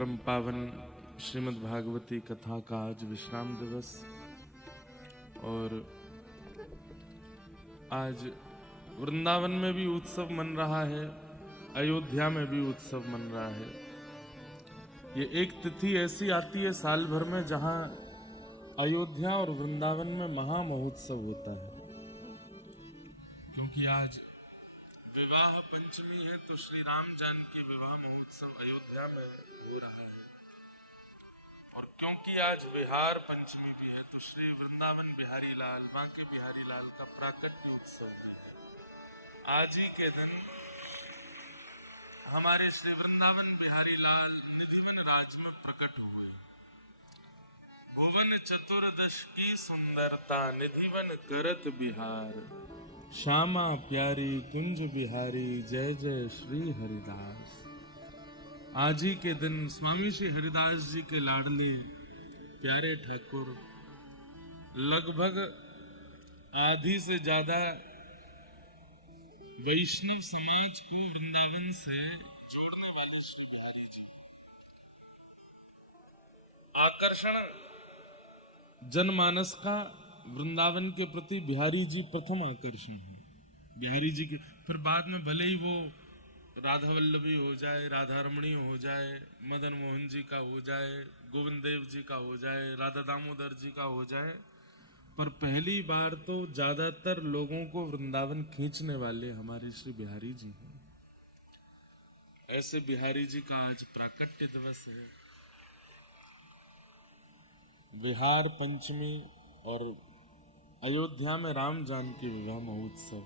परम पावन श्रीमद् भागवती कथा का आज विश्राम दिवस और आज वृंदावन में भी उत्सव मन रहा है, अयोध्या में भी उत्सव मन रहा है। ये एक तिथि ऐसी आती है साल भर में जहां अयोध्या और वृंदावन में महा महोत्सव होता है, क्योंकि आज विवाह पंचमी है तो श्री राम जानकी विवाह महोत्सव अयोध्या में हो रहा है। और क्योंकि आज विहार पंचमी भी है तो श्री वृंदावन बिहारी लाल बांके बिहारी लाल का प्राकट्य उत्सव है। आज ही के दिन हमारे श्री वृंदावन बिहारी लाल निधिवन राज में प्रकट हुए। भुवन चतुर्दश की सुंदरता निधिवन करत बिहार, श्यामा प्यारी कुंज बिहारी जय जय श्री हरिदास। आज ही के दिन स्वामी श्री हरिदास जी के लाडले प्यारे ठाकुर लगभग आधी से ज्यादा वैष्णव समाज को वृंदावन से जोड़ने वाले श्री बिहारी जी आकर्षण जनमानस का वृंदावन के प्रति बिहारी जी प्रथम आकर्षण है। बिहारी जी के फिर बाद में भले ही वो राधा वल्लभी हो जाए, राधा रमणी हो जाए, मदन मोहन जी का हो जाए, गोविंद देव जी का हो जाए, राधा दामोदर जी का हो जाए, पर पहली बार तो ज्यादातर लोगों को वृंदावन खींचने वाले हमारे श्री बिहारी जी हैं। ऐसे बिहारी जी का आज प्राकट्य दिवस है। विहार पंचमी और अयोध्या में राम जानकी विवाह महोत्सव,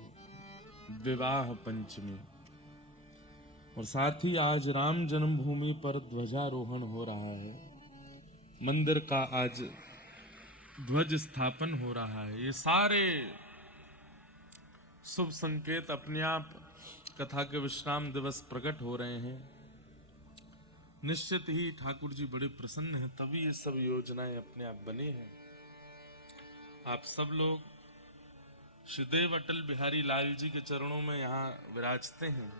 विवाह पंचमी, और साथ ही आज राम जन्मभूमि पर ध्वजारोहण हो रहा है। मंदिर का आज ध्वज स्थापन हो रहा है। ये सारे शुभ संकेत अपने आप कथा के विश्राम दिवस प्रकट हो रहे हैं। निश्चित ही ठाकुर जी बड़े प्रसन्न हैं, तभी ये सब योजनाएं अपने आप बनी हैं। आप सब लोग श्रीदेव अटल बिहारी लाल जी के चरणों में यहाँ विराजते हैं,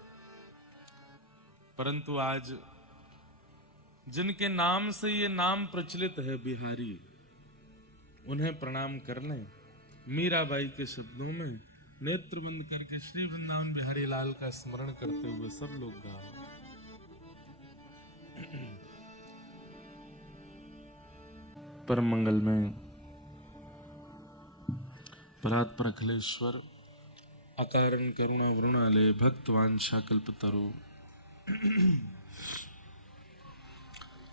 परंतु आज जिनके नाम से ये नाम प्रचलित है बिहारी, उन्हें प्रणाम कर लें। मीराबाई के शब्दों में नेत्र बंद करके श्री वृंदावन बिहारी लाल का स्मरण करते हुए सब लोग गाओ। परम मंगल में परात्पर अखिलेश्वर अकारण करुणा वरुणालय भक्तवांछा कल्पतरो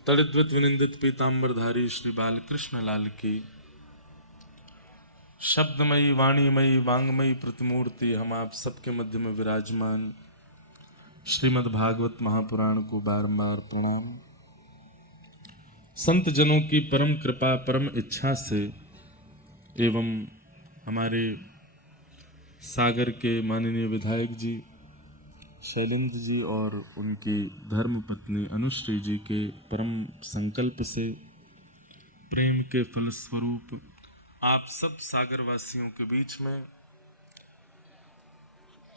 तड़िद्वित विनिंदित पीतांबरधारी श्री बालकृष्ण लाल की शब्दमयी वाणीमयी वांगमयी प्रतिमूर्ति हम आप सबके मध्य में विराजमान श्रीमद् भागवत महापुराण को बारंबार प्रणाम। संत जनों की परम कृपा परम इच्छा से एवं हमारे सागर के माननीय विधायक जी शैलेंद्र जी और उनकी धर्म पत्नी अनुश्री जी के परम संकल्प से प्रेम के फलस्वरूप आप सब सागर वासियों के बीच में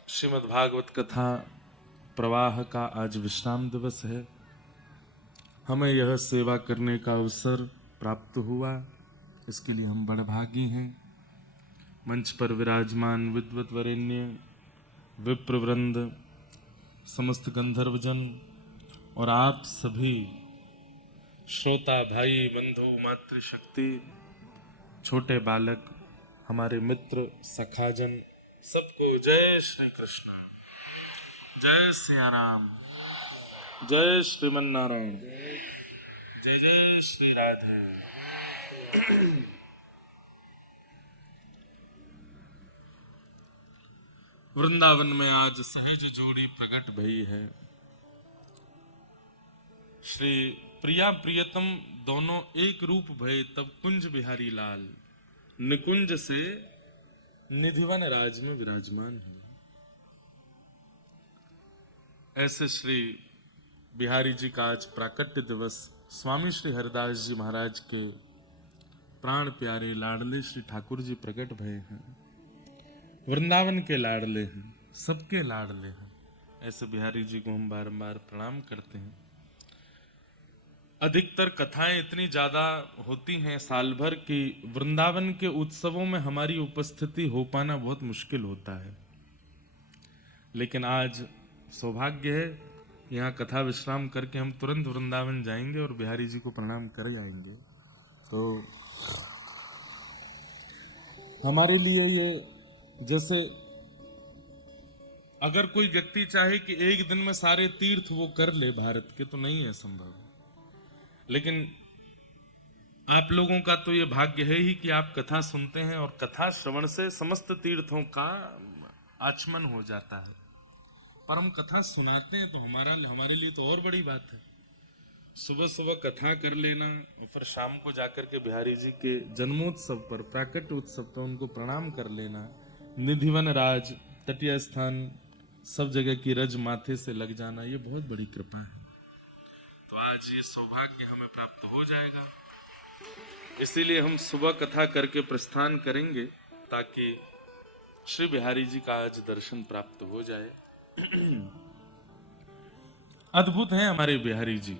श्रीमद् भागवत कथा प्रवाह का आज विश्राम दिवस है। हमें यह सेवा करने का अवसर प्राप्त हुआ, इसके लिए हम बड़े भागी हैं। मंच पर विराजमान विद्वत वरेण्य विप्रवृंद, समस्त गंधर्वजन और आप सभी श्रोता भाई बंधु मातृशक्ति, छोटे बालक, हमारे मित्र सखाजन, सबको जय श्री कृष्ण, जय सिया राम, जय श्रीमन नारायण, जय जय श्री राधे। वृंदावन में आज सहज जोड़ी प्रकट भई है। श्री प्रिया प्रियतम दोनों एक रूप भय तब कुंज बिहारी लाल निकुंज से निधिवन राज में विराजमान है। ऐसे श्री बिहारी जी का आज प्राकट्य दिवस स्वामी श्री हरिदास जी महाराज के प्राण प्यारे लाडले श्री ठाकुर जी प्रकट भये हैं। वृंदावन के लाडले हैं, सबके लाडले हैं। ऐसे बिहारी जी को हम बारंबार प्रणाम करते हैं। अधिकतर कथाएं इतनी ज्यादा होती हैं साल भर कि वृंदावन के उत्सवों में हमारी उपस्थिति हो पाना बहुत मुश्किल होता है। लेकिन आज सौभाग्य है, यहाँ कथा विश्राम करके हम तुरंत वृंदावन जाएंगे और बिहारी जी को प्रणाम कर आएंगे। तो हमारे लिए ये, जैसे अगर कोई व्यक्ति चाहे कि एक दिन में सारे तीर्थ वो कर ले भारत के, तो नहीं है संभव। लेकिन आप लोगों का तो ये भाग्य है ही कि आप कथा सुनते हैं और कथा श्रवण से समस्त तीर्थों का आचमन हो जाता है। पर हम कथा सुनाते हैं तो हमारे लिए तो और बड़ी बात है। सुबह सुबह कथा कर लेना और फिर शाम को जाकर के बिहारी जी के जन्मोत्सव पर, प्राकट्य उत्सव पर उनको प्रणाम कर लेना, निधिवन राज तटीय स्थान सब जगह की रज माथे से लग जाना, ये बहुत बड़ी कृपा है। तो आज ये सौभाग्य हमें प्राप्त हो जाएगा, इसीलिए हम सुबह कथा करके प्रस्थान करेंगे ताकि श्री बिहारी जी का आज दर्शन प्राप्त हो जाए। अद्भुत हैं हमारे बिहारी जी।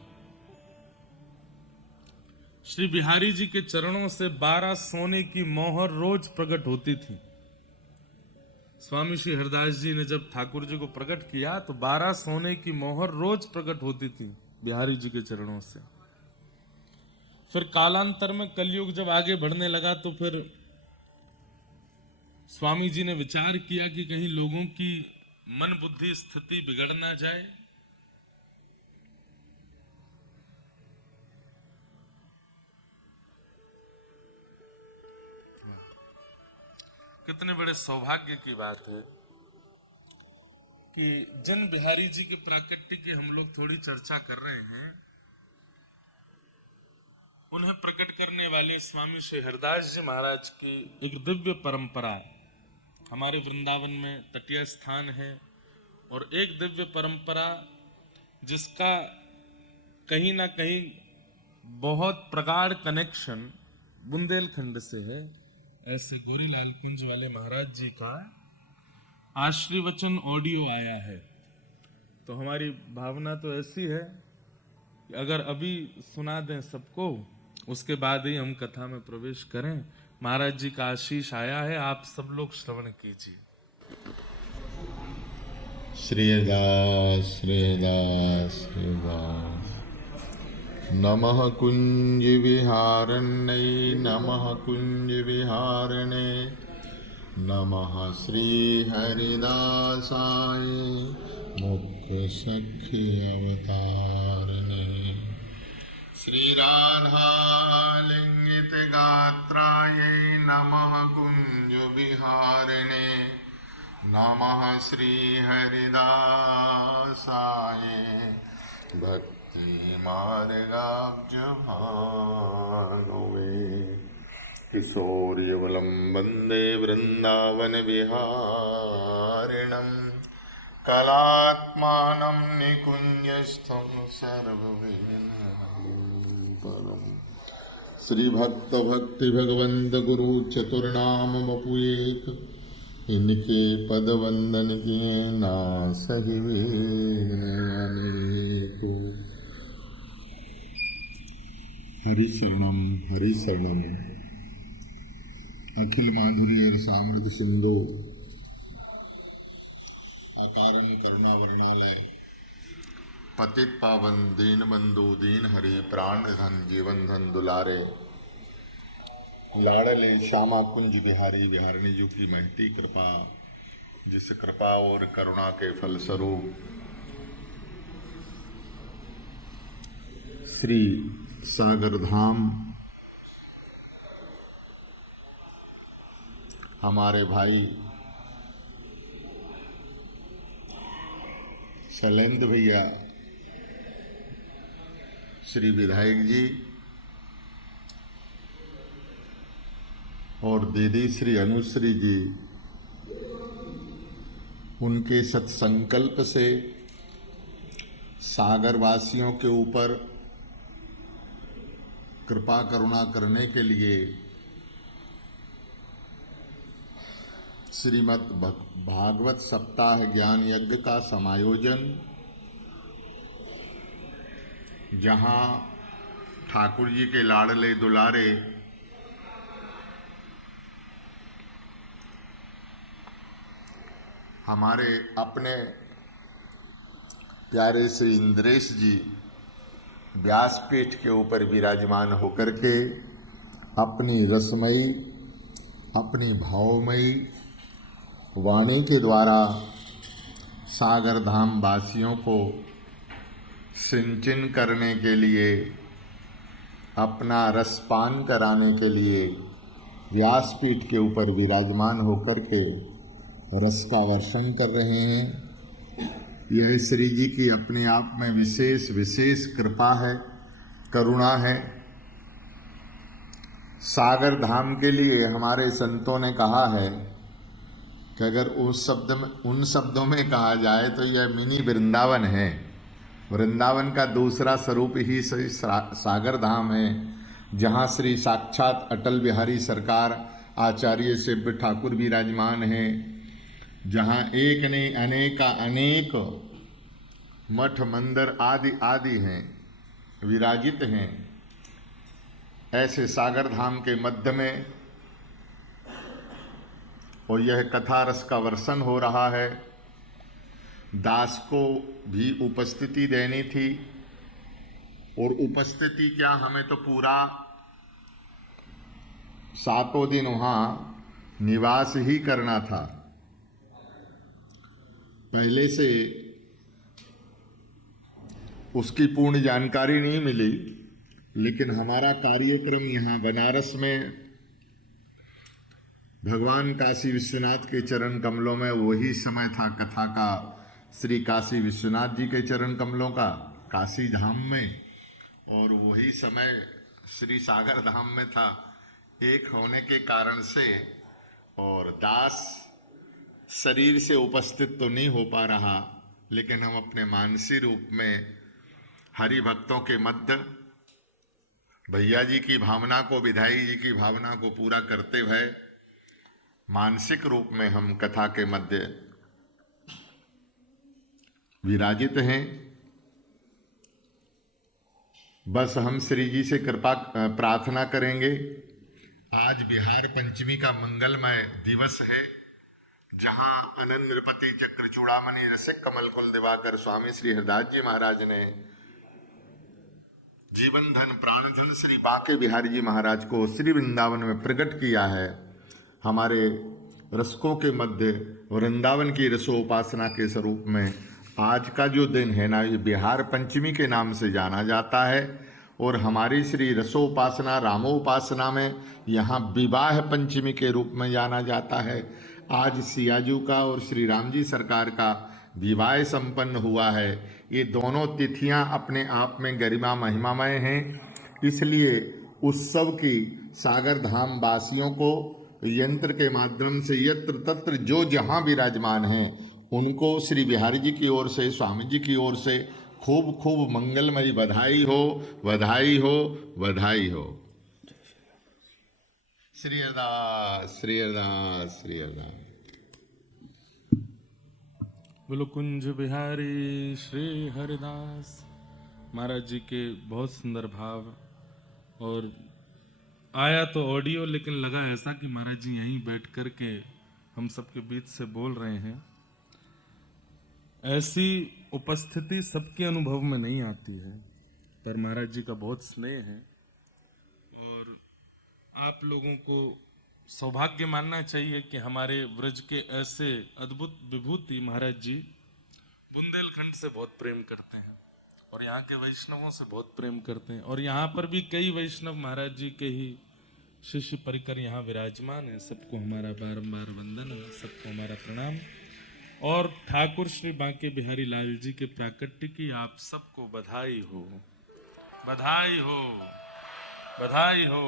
श्री बिहारी जी के चरणों से 12 सोने की मोहर रोज प्रकट होती थी। स्वामी श्री हरदास जी ने जब ठाकुर जी को प्रकट किया तो 12 सोने की मोहर रोज प्रकट होती थी बिहारी जी के चरणों से। फिर कालांतर में कलयुग जब आगे बढ़ने लगा तो फिर स्वामी जी ने विचार किया कि कहीं लोगों की मन बुद्धि स्थिति बिगड़ ना जाए, कितने बड़े सौभाग्य की बात है कि जिन बिहारी जी के प्राकट्य की हम लोग थोड़ी चर्चा कर रहे हैं, उन्हें प्रकट करने वाले स्वामी श्री हरदास जी महाराज की एक दिव्य परंपरा हमारे वृंदावन में तटीय स्थान है। और एक दिव्य परंपरा जिसका कहीं ना कहीं बहुत प्रगाढ़ कनेक्शन बुंदेलखंड से है, ऐसे गोरीलाल कुंज वाले महाराज जी का आशीर्वचन ऑडियो आया है। तो हमारी भावना तो ऐसी है कि अगर अभी सुना दें सबको, उसके बाद ही हम कथा में प्रवेश करें। महाराज जी का आशीष आया है, आप सब लोग श्रवण कीजिए। श्रीदास श्रीदास श्रीदास। नमः कुंज विहारण्यै नमः कुंज विहारणे नमः श्री हरिदासाय मुख्य सखी अवतारणे श्री राधा लिंगित गात्रायै नमः कुंज विहारणे नमः श्री हरिदासाय भक्ति मार्गाब्ज भानुवे किशोर्युगलं वन्दे वृन्दावन विहारिणं कलात्मानं निकुञ्जस्थं सर्ववेदपरम् श्री भक्त भक्ति भगवंत गुरु चतुर्नाम बपुएक इनके पद वंदन किए ना सही को। हरि शरणम अखिल माधुर्य रसामृत सिंधु अकारण करुणा वर्णालय पतित पावन दीन बंधु दीन हरि प्राण धन जीवन धन दुलारे लाड़ले श्यामा कुंज बिहारी बिहारिणी जी की महती कृपा, जिस कृपा और करुणा के फलस्वरूप श्री सागर धाम हमारे भाई शैलेंद्र भैया, श्री विधायक जी और दीदी श्री अनुश्री जी, उनके सत्संकल्प से सागर वासियों के ऊपर कृपा करुणा करने के लिए श्रीमद् भागवत सप्ताह ज्ञान यज्ञ का समायोजन, जहां ठाकुर जी के लाडले दुलारे हमारे अपने प्यारे श्री इंद्रेश जी व्यासपीठ के ऊपर विराजमान होकर के अपनी रसमयी, अपनी भावमयी वाणी के द्वारा सागर धाम वासियों को सिंचन करने के लिए, अपना रसपान कराने के लिए व्यासपीठ के ऊपर विराजमान होकर के रस का वर्षण कर रहे हैं। यह श्री जी की अपने आप में विशेष विशेष कृपा है, करुणा है। सागर धाम के लिए हमारे संतों ने कहा है कि अगर उन शब्दों में कहा जाए तो यह मिनी वृंदावन है। वृंदावन का दूसरा स्वरूप ही श्री सागर धाम है, जहाँ श्री साक्षात अटल बिहारी सरकार आचार्य शिव ठाकुर विराजमान हैं, जहाँ एक ने अनेक मठ मंदिर आदि आदि हैं, विराजित हैं। ऐसे सागर धाम के मध्य में और यह कथा रस का वर्षण हो रहा है। दास को भी उपस्थिति देनी थी, और उपस्थिति क्या, हमें तो पूरा 7 दिन वहाँ निवास ही करना था। पहले से उसकी पूर्ण जानकारी नहीं मिली, लेकिन हमारा कार्यक्रम यहाँ बनारस में भगवान काशी विश्वनाथ के चरण कमलों में वही समय था कथा का, श्री काशी विश्वनाथ जी के चरण कमलों का काशी धाम में, और वही समय श्री सागर धाम में था। एक होने के कारण से और दास शरीर से उपस्थित तो नहीं हो पा रहा, लेकिन हम अपने मानसी रूप में हरि भक्तों के मध्य भैया जी की भावना को, विधाई जी की भावना को पूरा करते हुए मानसिक रूप में हम कथा के मध्य विराजित हैं। बस हम श्री जी से कृपा प्रार्थना करेंगे। आज बिहार पंचमी का मंगलमय दिवस है, जहां अनंत नृपति चक्र चूड़ामणि रसिक कमल कुल दिवाकर स्वामी श्री हरदास जी महाराज ने जीवन धन प्राण धन श्री बांके बिहारी जी महाराज को श्री वृंदावन में प्रकट किया है। हमारे रसकों के मध्य वृंदावन की रसोपासना के स्वरूप में आज का जो दिन है ना, ये बिहार पंचमी के नाम से जाना जाता है। और हमारी श्री रसोपासना रामोपासना में यहाँ विवाह पंचमी के रूप में जाना जाता है। आज सियाजू का और श्री राम जी सरकार का विवाह संपन्न हुआ है। ये दोनों तिथियां अपने आप में गरिमा महिमामय हैं, इसलिए उत्सव की सागर धाम वासियों को यंत्र के माध्यम से यत्र तत्र जो जहाँ विराजमान हैं उनको श्री बिहारी जी की ओर से, स्वामी जी की ओर से खूब खूब मंगलमयी बधाई हो, बधाई हो, बधाई हो। श्री अरदास, श्री अरदास, श्री अरदास। बोलो कुंज बिहारी श्री हरिदास महाराज जी के बहुत सुंदर भाव। और आया तो ऑडियो, लेकिन लगा ऐसा कि महाराज जी यहीं बैठ कर के हम सबके बीच से बोल रहे हैं। ऐसी उपस्थिति सबके अनुभव में नहीं आती है, पर महाराज जी का बहुत स्नेह है। और आप लोगों को सौभाग्य मानना चाहिए कि हमारे व्रज के ऐसे अद्भुत विभूति महाराज जी बुंदेलखंड से बहुत प्रेम करते हैं, और यहाँ के वैष्णवों से बहुत प्रेम करते हैं। और यहाँ पर भी कई वैष्णव महाराज जी के ही शिष्य परिकर यहाँ विराजमान है। सबको हमारा बारंबार वंदन है, सबको हमारा प्रणाम। और ठाकुर श्री बांके बिहारी लाल जी के प्राकट्य की आप सबको बधाई हो, बधाई हो, बधाई हो।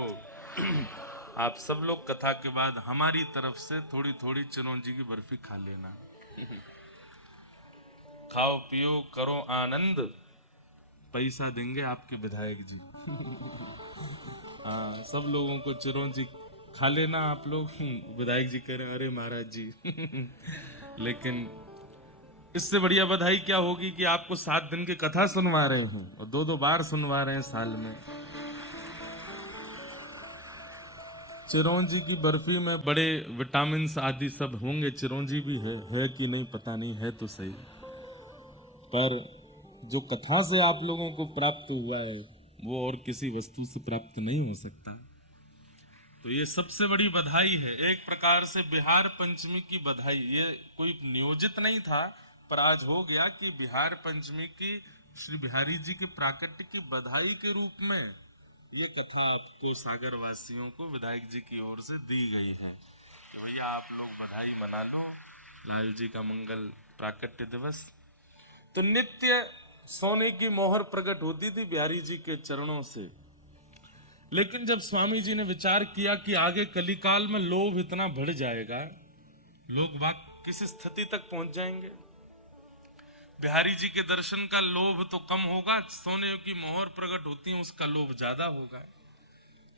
आप सब लोग कथा के बाद हमारी तरफ से थोड़ी थोड़ी चिरौंजी की बर्फी खा लेना। खाओ पियो करो आनंद, पैसा देंगे आपके विधायक जी। हाँ, सब लोगों को चिरौंजी खा लेना आप लोग। विधायक जी कह रहे अरे महाराज जी। लेकिन इससे बढ़िया बधाई क्या होगी कि आपको 7 दिन की कथा सुनवा रहे हैं और 2-2 बार सुनवा रहे हैं साल में। चिरौंजी की बर्फी में बड़े विटामिन आदि सब होंगे, चिरौंजी भी है कि नहीं पता नहीं, है तो सही, पर जो कथा से आप लोगों को प्राप्त हुआ है वो और किसी वस्तु से प्राप्त नहीं हो सकता। तो ये सबसे बड़ी बधाई है, एक प्रकार से बिहार पंचमी की बधाई। ये कोई नियोजित नहीं था, पर आज हो गया कि बिहार पंचमी की श्री बिहारी जी के प्राकट्य की बधाई के रूप में ये कथा आपको सागर वासियों को विधायक जी की ओर से दी गई है कि भैया आप लोग बधाई मना लो, लाल जी का मंगल प्राकट्य दिवस। तो नित्य सोने की मोहर प्रकट होती थी बिहारी जी के चरणों से, लेकिन जब स्वामी जी ने विचार किया कि आगे कलिकाल में लोभ इतना बढ़ जाएगा, लोग बाग किस स्थिति तक पहुंच जाएंगे, बिहारी जी के दर्शन का लोभ तो कम होगा, सोने की मोहर प्रकट होती है उसका लोभ ज्यादा होगा।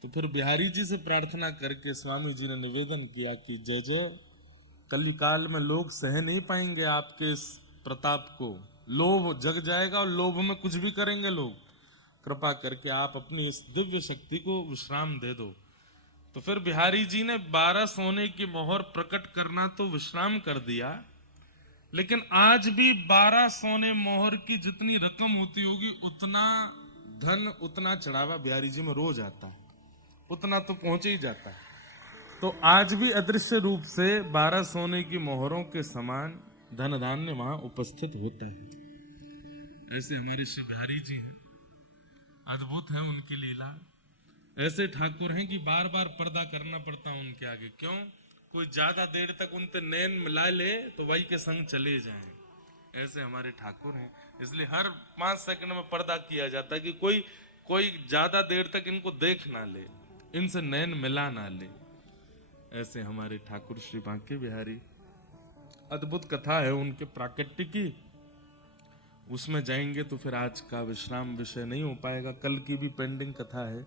तो फिर बिहारी जी से प्रार्थना करके स्वामी जी ने निवेदन किया कि जय जय, कलिकाल में लोग सह नहीं पाएंगे आपके इस प्रताप को, लोभ जग जाएगा और लोभ में कुछ भी करेंगे लोग, कृपा करके आप अपनी इस दिव्य शक्ति को विश्राम दे दो। तो फिर बिहारी जी ने 12 सोने की मोहर प्रकट करना तो विश्राम कर दिया, लेकिन आज भी 12 सोने मोहर की जितनी रकम होती होगी उतना धन, उतना चढ़ावा बिहारी जी में रोज आता है, उतना तो पहुंचे ही जाता है। तो आज भी अदृश्य रूप से 12 सोने की मोहरों के समान धन धान्य वहां उपस्थित होता है। ऐसे हमारे श्री बिहारी जी हैं, अद्भुत है उनकी लीला। ऐसे ठाकुर हैं कि बार बार पर्दा करना पड़ता है उनके आगे, क्यों? कोई ज्यादा देर तक उनसे नैन मिला ले तो वही के संग चले जाएं। ऐसे हमारे ठाकुर हैं, इसलिए हर 5 सेकंड में पर्दा किया जाता है कि कोई ज्यादा देर तक इनको देख ना ले, इनसे नैन मिला ना ले। ऐसे हमारे ठाकुर श्री बांके बिहारी, अद्भुत कथा है उनके प्राकट्य की, उसमें जाएंगे तो फिर आज का विश्राम विषय नहीं हो पाएगा, कल की भी पेंडिंग कथा है,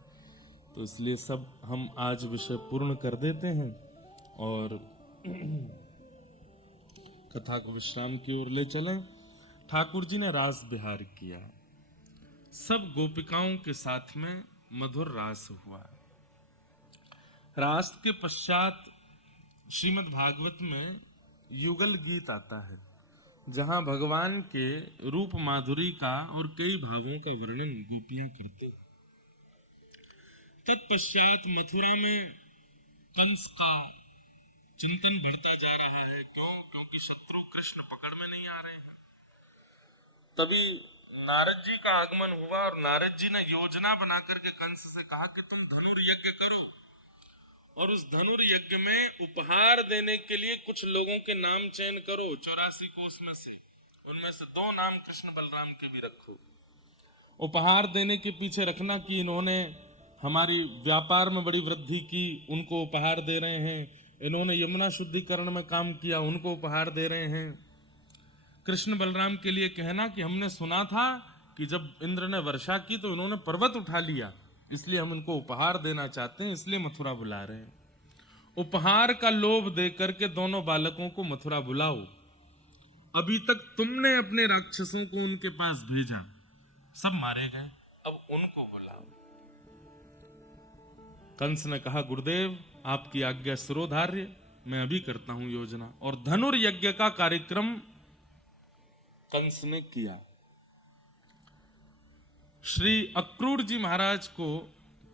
तो इसलिए सब हम आज विषय पूर्ण कर देते हैं और कथा को विश्राम की ओर ले चलें। ठाकुर जी ने रास बिहार किया, सब गोपिकाओं के साथ में मधुर रास हुआ। रास के पश्चात श्रीमद् भागवत में युगल गीत आता है, जहां भगवान के रूप माधुरी का और कई भावों का वर्णन गोपियां करते हैं। तत्पश्चात मथुरा में कंस का चिंतन बढ़ता जा रहा है, क्योंकि शत्रु कृष्ण पकड़ में नहीं आ रहे हैं। तभी नारद जी का आगमन हुआ और नारद जी ने योजना बना करके कंस से कहा कि तुम धनुर्यज्ञ करो और उस धनुर्यज्ञ में उपहार देने के लिए कुछ लोगों के नाम चयन करो 84 कोष में से, उनमें से 2 नाम कृष्ण बलराम के भी रखो। उपहार देने के पीछे रखना कि इन्होंने हमारी व्यापार में बड़ी वृद्धि की, उनको उपहार दे रहे हैं, इन्होंने यमुना शुद्धिकरण में काम किया, उनको उपहार दे रहे हैं। कृष्ण बलराम के लिए कहना कि हमने सुना था कि जब इंद्र ने वर्षा की तो इन्होंने पर्वत उठा लिया, इसलिए हम इनको उपहार देना चाहते हैं, इसलिए मथुरा बुला रहे हैं। उपहार का लोभ दे करके दोनों बालकों को मथुरा बुलाओ, अभी तक तुमने अपने राक्षसों को उनके पास भेजा, सब मारे गए, अब उनको बुलाओ। कंस ने कहा गुरुदेव आपकी आज्ञा शिरोधार्य, मैं अभी करता हूं योजना। और धनुर्यज्ञ का कार्यक्रम कंस ने किया। श्री अक्रूर जी महाराज को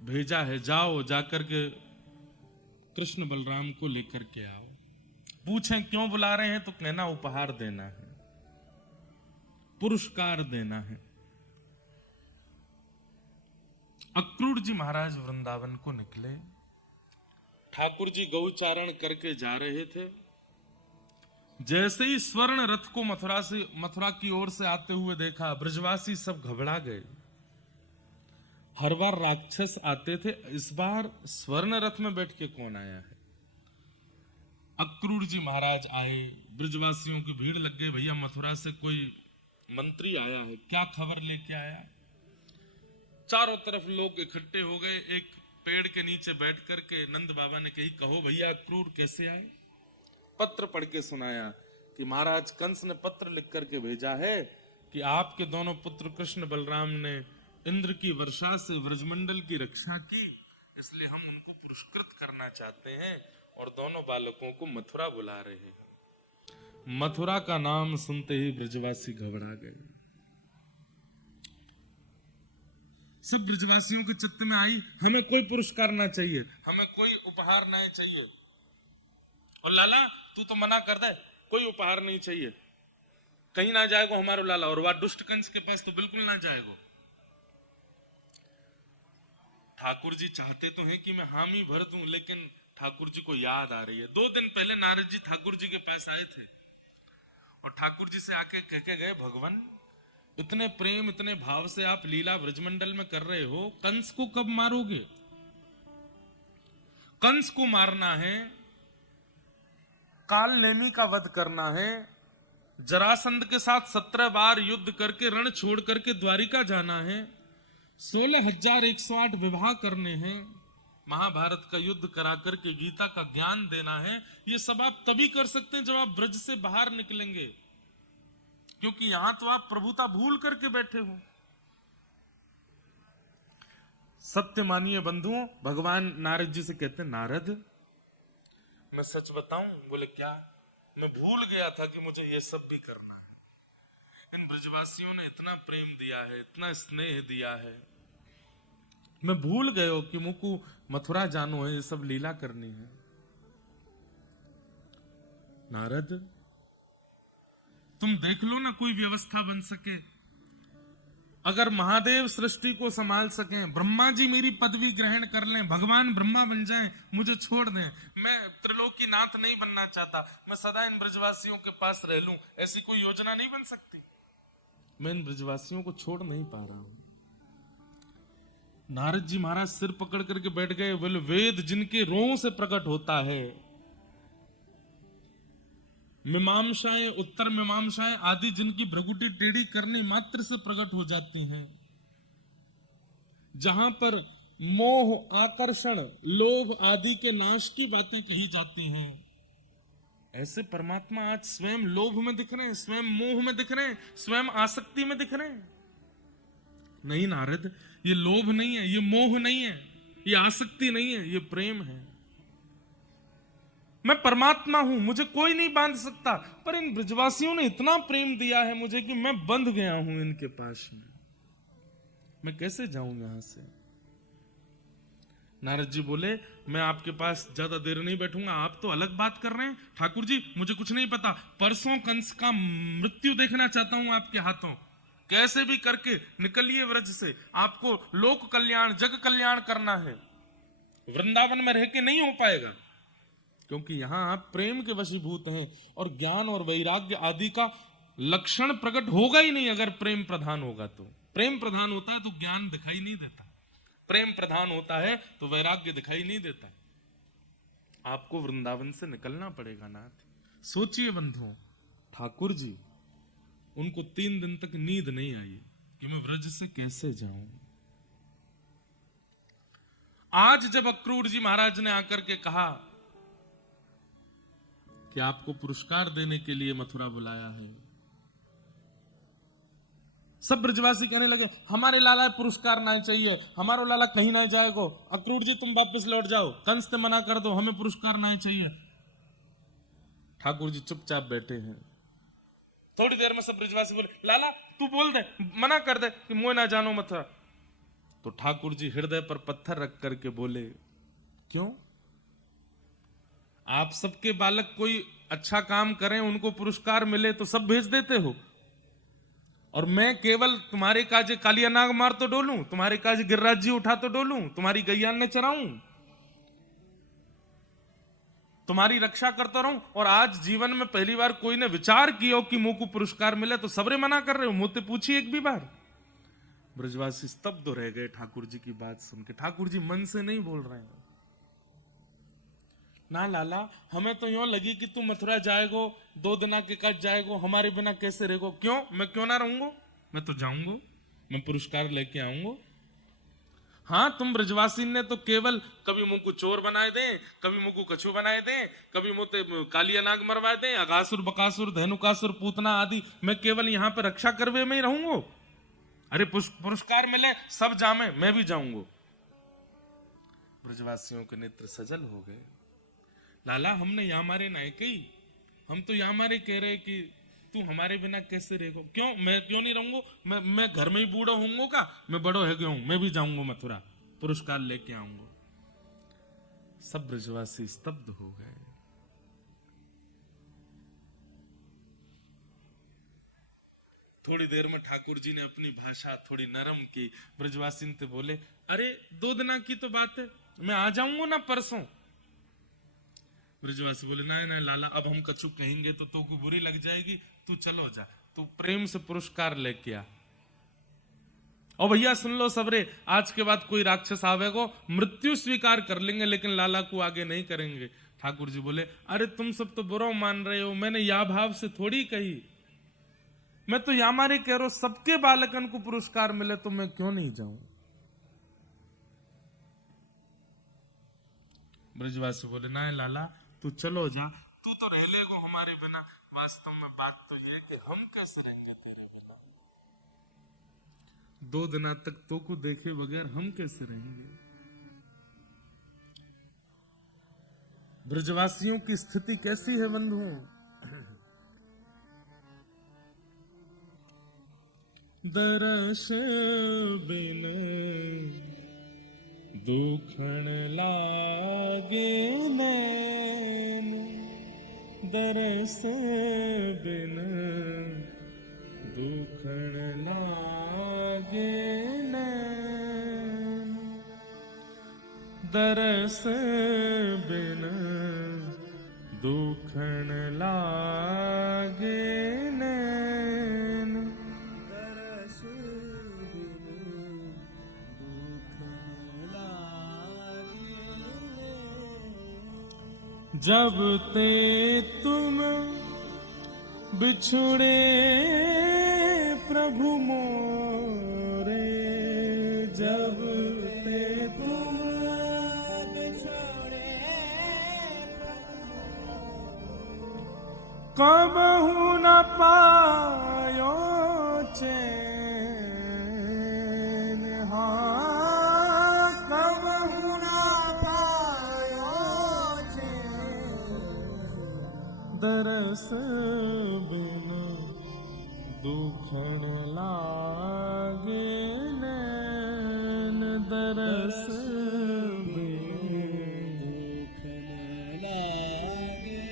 भेजा है, जाओ जाकर के कृष्ण बलराम को लेकर के आओ। पूछें क्यों बुला रहे हैं तो कहना उपहार देना है, पुरस्कार देना है। अक्रूर जी महाराज वृंदावन को निकले, ठाकुर जी गौचारण करके जा रहे थे। जैसे ही स्वर्ण रथ को मथुरा की ओर से आते हुए देखा, ब्रजवासी सब घबरा गए। हर बार राक्षस आते थे, इस बार स्वर्ण रथ में बैठ के कौन आया है? अक्रूर जी महाराज आए, ब्रजवासियों की भीड़ लग गई, भैया मथुरा से कोई मंत्री आया है, क्या खबर लेके आया? चारों तरफ लोग इकट्ठे हो गए। एक पेड़ के नीचे बैठ करके नंद बाबा ने कही, कहो भैया अक्रूर कैसे आए? पत्र पढ़ के सुनाया कि महाराज कंस ने पत्र लिख करके भेजा है कि आपके दोनों पुत्र कृष्ण बलराम ने इंद्र की वर्षा से व्रजमंडल की रक्षा की, इसलिए हम उनको पुरस्कृत करना चाहते हैं और दोनों बालकों को मथुरा बुला रहे हैं। मथुरा का नाम सुनते ही ब्रजवासी घबरा गए। सब ब्रजवासियों के चित्त में आई, हमें कोई पुरस्कार ना चाहिए, हमें कोई उपहार नहीं चाहिए। और लाला तू तो मना कर दे, कोई उपहार नहीं चाहिए, कहीं ना जाएगो हमारो लाला, और वह दुष्ट कंस के पास तो बिल्कुल ना जाएगो। ठाकुर जी चाहते तो हैं कि मैं हामी भर दूं, लेकिन ठाकुर जी को याद आ रही है। 2 दिन पहले नारद जी ठाकुर जी के पास आए थे और ठाकुर जी से आके कह के गए, भगवान इतने प्रेम इतने भाव से आप लीला ब्रजमंडल में कर रहे हो, कंस को कब मारोगे? कंस को मारना है, काल नेमी का वध करना है, जरासंध के साथ 17 बार युद्ध करके रण छोड़ करके द्वारिका जाना है, 16,108 विवाह करने हैं, महाभारत का युद्ध करा करके गीता का ज्ञान देना है। ये सब आप तभी कर सकते हैं जब आप ब्रज से बाहर निकलेंगे, क्योंकि यहां तो आप प्रभुता भूल करके बैठे हो। सत्य मानिए बंधुओं, भगवान नारद जी से कहते हैं, नारद मैं सच बताऊं? बोले क्या? मैं भूल गया था कि मुझे ये सब भी करना है। इन ब्रजवासियों ने इतना प्रेम दिया है, इतना स्नेह दिया है, मैं भूल गयो कि मुझको मथुरा जानो है, ये सब लीला करनी है। नारद तुम देख लो ना, कोई व्यवस्था बन सके। अगर महादेव सृष्टि को संभाल सकें, ब्रह्मा जी मेरी पदवी ग्रहण कर लें, भगवान ब्रह्मा बन जाएं, मुझे छोड़ दें, मैं त्रिलोकी नाथ नहीं बनना चाहता, मैं सदा इन ब्रजवासियों के पास रह लूं, ऐसी कोई योजना नहीं बन सकती? मैं इन ब्रजवासियों को छोड़ नहीं पा रहा हूं। नारद जी महाराज सिर पकड़ करके बैठ गए। बोले, वेद जिनके रों से प्रकट होता है, मीमांसाएं उत्तर मीमांसाएं आदि जिनकी भ्रगुटी टेढ़ी करने मात्र से प्रकट हो जाती हैं, जहां पर मोह आकर्षण लोभ आदि के नाश की बातें कही जाती हैं, ऐसे परमात्मा आज स्वयं लोभ में दिख रहे हैं, स्वयं मोह में दिख रहे हैं, स्वयं आसक्ति में दिख रहे हैं। नहीं नारद, ये लोभ नहीं है, ये मोह नहीं है, ये आसक्ति नहीं है, ये प्रेम है। मैं परमात्मा हूं, मुझे कोई नहीं बांध सकता, पर इन ब्रजवासियों ने इतना प्रेम दिया है मुझे कि मैं बंध गया हूं इनके पास में, मैं कैसे जाऊं यहां से? नारद जी बोले, मैं आपके पास ज्यादा देर नहीं बैठूंगा, आप तो अलग बात कर रहे हैं। ठाकुर जी मुझे कुछ नहीं पता, परसों कंस का मृत्यु देखना चाहता हूं आपके हाथों, कैसे भी करके निकलिए व्रज से, आपको लोक कल्याण जग कल्याण करना है। वृंदावन में रह के नहीं हो पाएगा, क्योंकि यहां आप प्रेम के वशीभूत हैं और ज्ञान और वैराग्य आदि का लक्षण प्रकट होगा ही नहीं। अगर प्रेम प्रधान होगा तो, प्रेम प्रधान होता है तो ज्ञान दिखाई नहीं देता, प्रेम प्रधान होता है तो वैराग्य दिखाई नहीं देता। आपको वृंदावन से निकलना पड़ेगा नाथ। सोचिए बंधुओं, ठाकुर जी उनको 3 दिन तक नींद नहीं आई कि मैं व्रज से कैसे जाऊं। आज जब अक्रूर जी महाराज ने आकर के कहा कि आपको पुरस्कार देने के लिए मथुरा बुलाया है, सब ब्रजवासी कहने लगे, हमारे लाला पुरस्कार नहीं चाहिए, हमारो लाला कहीं नहीं जाएगो, अक्रूर जी तुम वापस लौट जाओ, कंस ने मना कर दो, हमें पुरस्कार नहीं चाहिए। ठाकुर जी चुपचाप बैठे हैं। थोड़ी देर में सब ब्रजवासी बोले, लाला तू बोल दे, मना कर दे कि मोह ना जानो मथुरा। तो ठाकुर जी हृदय पर पत्थर रख करके बोले, क्यों? आप सबके बालक कोई अच्छा काम करें, उनको पुरस्कार मिले तो सब भेज देते हो, और मैं केवल तुम्हारे काजे कालिया नाग मार तो डोलूं, तुम्हारे काजे गिरिराज जी उठा तो डोलूं, तुम्हारी गैया ने चराऊं, तुम्हारी रक्षा करता रहूं, और आज जीवन में पहली बार कोई ने विचार किया कि मुंह को पुरस्कार मिले तो सबरे मना कर रहे हो, मुझसे पूछिए एक भी बार। ब्रजवासी स्तब्ध रह गए ठाकुर जी की बात सुन के। ठाकुर जी मन से नहीं बोल रहे हैं, ना लाला हमें तो यूं लगी कि तू मथुरा जाएगो, 2 दिन के कट जाएगो, हमारे बिना कैसे रहेगो? क्यों? मैं क्यों ना रहूंगा, मैं तो जाऊंगा, मैं पुरस्कार लेके आऊंगा। हाँ, तुम ब्रजवासी ने तो केवल कभी मुंह को चोर बनाए दे, कभी मुंह को कछू बनाए दे, कभी मुंह कालिया नाग मरवाए दे, अगासुर बकासुर धेनुकासुर पूतना आदि, मैं केवल यहाँ पे रक्षा करवे में ही रहूंगा। अरे पुरस्कार मिले सब जामे, मैं भी जाऊंगा। ब्रजवासियों के नेत्र सजल हो गए। लाला हमने यहाँ मारे ना कही, हम तो यहाँ मारे कह रहे कि तू हमारे बिना कैसे रहेगा? क्यों मैं क्यों नहीं रहूंगा? मैं घर में ही बूढ़ा होऊंगा का? मैं बड़ो है क्यों? मैं भी जाऊंगा मथुरा, पुरस्कार लेके आऊंगा। सब ब्रजवासी स्तब्ध हो गए। थोड़ी देर में ठाकुर जी ने अपनी भाषा थोड़ी नरम की। ब्रजवासी ने बोले, अरे 2 दिन की तो बात है, मैं आ जाऊंगा ना परसों। ब्रजवासी बोले, नहीं नहीं लाला, अब हम कछु कहेंगे तो को बुरी लग जाएगी, तू चलो जा, तू प्रेम से पुरस्कार लेके आ। और भैया सुन लो सबरे, आज के बाद कोई राक्षस आवेगो मृत्यु स्वीकार कर लेंगे, लेकिन लाला को आगे नहीं करेंगे। ठाकुर जी बोले, अरे तुम सब तो बुरा मान रहे हो, मैंने या भाव से थोड़ी कही, मैं तो या मारे कह रहा हूं सबके बालकन को पुरस्कार मिले तो मैं क्यों नहीं जाऊं। ब्रजवासी बोले, ना लाला तू चलो जा, तू तो रह लेगो हमारे बिना। वास्तव में बात तो ये है कि हम कैसे रहेंगे तेरे बिना? 2 दिन तक तो को देखे बगैर हम कैसे रहेंगे? ब्रजवासियों की स्थिति कैसी है बंधुओं? दरस बिन दुखण लागे नैन, दरस बिन दुखण लागे नैन, दरस बिन दुखण लागे नैन, दरस बिन दुखण लागे नैन। जब ते तुम बिछुड़े प्रभु मोरे, जब ते तुम बिछुड़े कबहु न पायो चैन, हाँ कबहु न पायो चैन, दरस बिन दुखण लागे नैन, दरस बिन दुखण लागे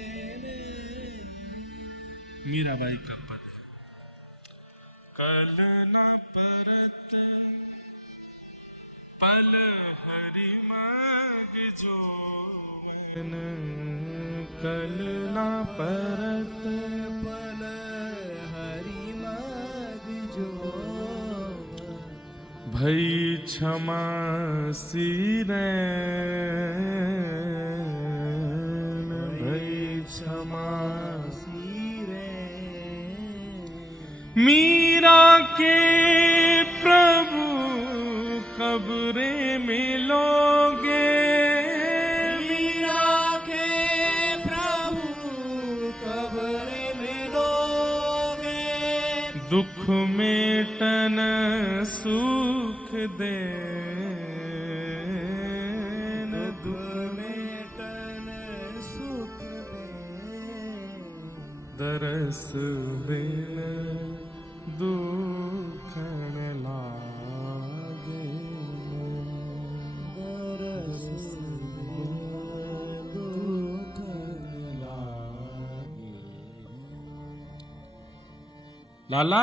नैन। मीराबाई का पद है, कल न परत पल हरि मग जोवन, कल न परत पल हरि मग जोवन, भई क्षमा सिरैन, भई क्षमा मीरा के प्रभु कब रे मिलोगे, मीरा के प्रभु कब रे मिलोगे, दुख मेटन सुख देन, दुख मेटन सुख देन, दरस बिन दुखण लागे, दरस बिन दुखण लागे। लाला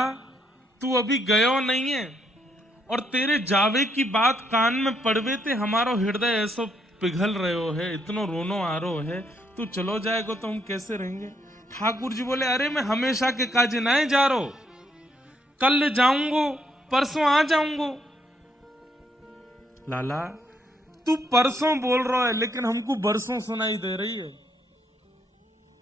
तू अभी गयो नहीं है, और तेरे जावे की बात कान में पड़वे ते हमारो हृदय ऐसो पिघल रहे है, इतनो रोनो आ रो है, तू चलो जाएगा तो हम कैसे रहेंगे? ठाकुर जी बोले, अरे मैं हमेशा के काज नहीं जा रहा, कल जाऊंगो, परसों आ जाऊंगो। लाला तू परसों बोल रहा है, लेकिन हमको बरसों सुनाई दे रही है।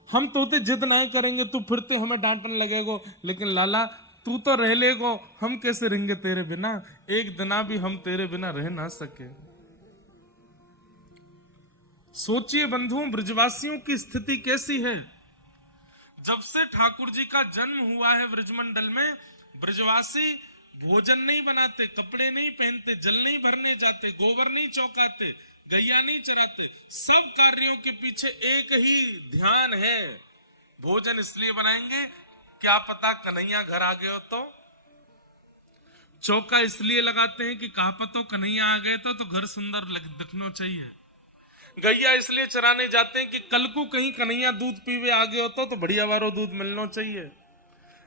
हम तोते जिद नहीं करेंगे, तू फिरते हमें डांटने लगेगो, लेकिन लाला तू तो रह लेगो, हम कैसे रहेंगे तेरे बिना? एक दिना भी हम तेरे बिना रह ना सके। सोचिए बंधुओं, ब्रजवासियों की स्थिति कैसी है। जब से ठाकुर जी का जन्म हुआ है ब्रजमंडल में, ब्रजवासी भोजन नहीं बनाते, कपड़े नहीं पहनते, जल नहीं भरने जाते, गोबर नहीं चौकाते, गैया नहीं चराते, सब कार्यों के पीछे एक ही ध्यान है, भोजन इसलिए बनाएंगे क्या पता कन्हैया घर आ गए हो, तो चौका इसलिए लगाते हैं कि कहा पता कन्हैया आ गए तो घर सुंदर दिखना चाहिए। गैया इसलिए चराने जाते हैं कि कल को कहीं कन्हैया दूध पीवे आ गए हो तो बढ़िया वारो दूध मिलना चाहिए।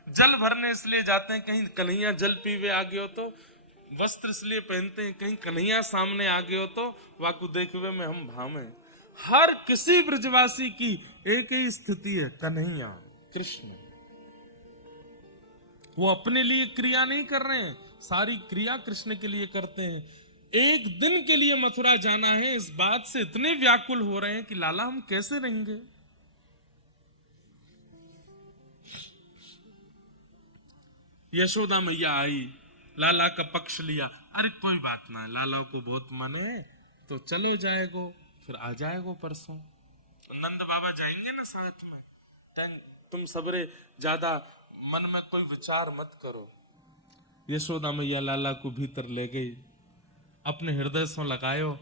जल भरने इसलिए जाते हैं कहीं कन्हैया जल पीवे आ गए हो तो, वस्त्र इसलिए पहनते हैं कहीं कन्हैया सामने आ गए हो तो वाकु देखवे में हम भावे। हर किसी ब्रजवासी की एक ही स्थिति है, कन्हैया कृष्ण। वो अपने लिए क्रिया नहीं कर रहे हैं, सारी क्रिया कृष्ण के लिए करते हैं। एक दिन के लिए मथुरा जाना है, इस बात से इतने व्याकुल हो रहे हैं कि लाला हम कैसे रहेंगे। यशोदा मैया आई, लाला का पक्ष लिया, अरे कोई बात ना, लाला को बहुत मन है तो चलो जाएगो, फिर आ जाएगो परसों। नंद बाबा जाएंगे ना साथ में, तुम सबरे ज्यादा मन में कोई विचार मत करो। यशोदा मैया लाला को भीतर ले गई, अपने हृदय से लगायो,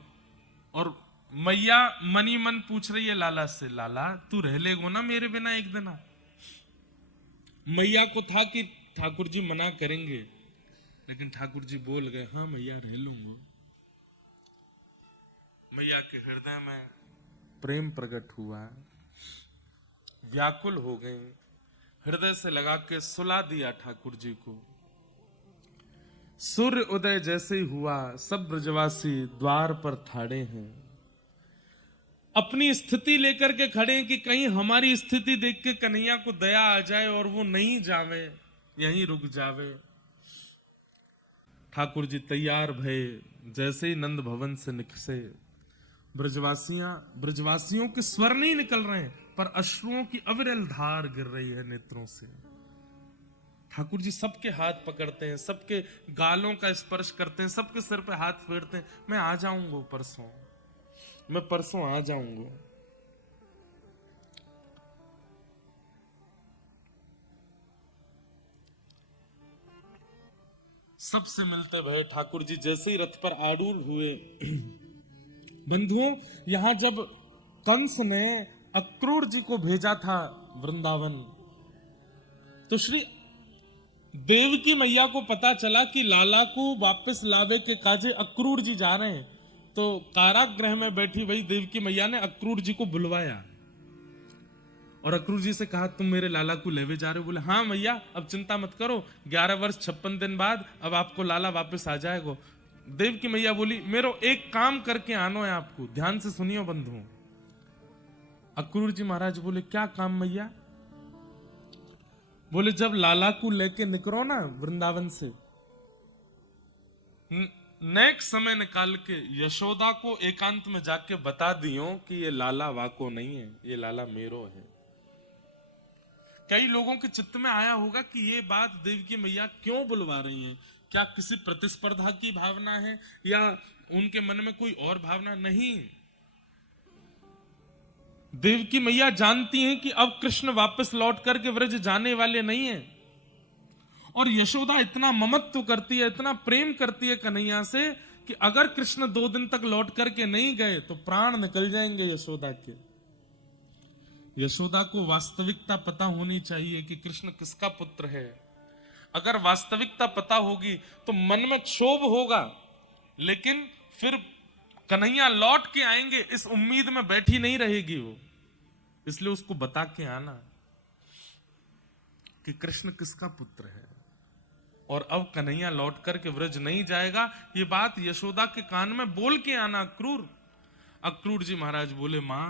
और मैया मनी मन पूछ रही है लाला से, लाला तू रह लेगो ना मेरे बिना एक दिन। मैया को था कि ठाकुर जी मना करेंगे, लेकिन ठाकुर जी बोल गए हाँ मैया रह लूंगा। मैया के हृदय में प्रेम प्रकट हुआ, व्याकुल हो गए, हृदय से लगा के सुला दिया ठाकुर जी को। सूर्य उदय जैसे ही हुआ, सब ब्रजवासी द्वार पर ठाड़े हैं, अपनी स्थिति लेकर के खड़े हैं कि कहीं हमारी स्थिति देख के कन्हैया को दया आ जाए और वो नहीं जावे, यहीं रुक जावे। ठाकुर जी तैयार भये, जैसे ही नंद भवन से निकसे, ब्रजवासियों के स्वर नहीं निकल रहे हैं, पर अश्रुओं की अविरल धार गिर रही है नेत्रों से। ठाकुर जी सबके हाथ पकड़ते हैं, सबके गालों का स्पर्श करते हैं, सबके सिर पे हाथ फेरते हैं, मैं आ जाऊंगा परसों, मैं परसों आ जाऊंगा। सबसे मिलते भय ठाकुर जी जैसे ही रथ पर आरूढ़ हुए। बंधुओं, यहां जब कंस ने अक्रूर जी को भेजा था वृंदावन, तो श्री देवकी मैया को पता चला कि लाला को वापस लावे के काजे अक्रूर जी जा रहे हैं, तो कारागृह में बैठी वही देवकी मैया ने अक्रूर जी को बुलवाया और अक्रूर जी से कहा तुम मेरे लाला को लेवे जा रहे हो? बोले हाँ मैया, अब चिंता मत करो, 11 वर्ष 56 दिन बाद अब आपको लाला वापस आ जाएगा। देवकी मैया बोली मेरो एक काम करके आनो है आपको, ध्यान से सुनियो बंधु। अक्रूर जी महाराज बोले क्या काम मैया? बोले जब लाला को लेके निकलो ना वृंदावन से, नेक्स्ट समय निकाल के यशोदा को एकांत में जाके बता दियो कि ये लाला वाको नहीं है, ये लाला मेरो है। कई लोगों के चित्त में आया होगा कि ये बात देवकी मैया क्यों बुलवा रही हैं, क्या किसी प्रतिस्पर्धा की भावना है या उनके मन में कोई और भावना? नहीं, देवकी मैया जानती हैं कि अब कृष्ण वापस लौट करके व्रज जाने वाले नहीं हैं, और यशोदा इतना ममत्व करती है, इतना प्रेम करती है कन्हैया से कि अगर कृष्ण 2 दिन तक लौट करके नहीं गए तो प्राण निकल जाएंगे यशोदा के। यशोदा को वास्तविकता पता होनी चाहिए कि कृष्ण किसका पुत्र है। अगर वास्तविकता पता होगी तो मन में क्षोभ होगा, लेकिन फिर कन्हैया लौट के आएंगे इस उम्मीद में बैठी नहीं रहेगी वो। इसलिए उसको बता के आना कि कृष्ण किसका पुत्र है, और अब कन्हैया लौट करके व्रज नहीं जाएगा, ये बात यशोदा के कान में बोल के आना। अक्रूर जी महाराज बोले मां,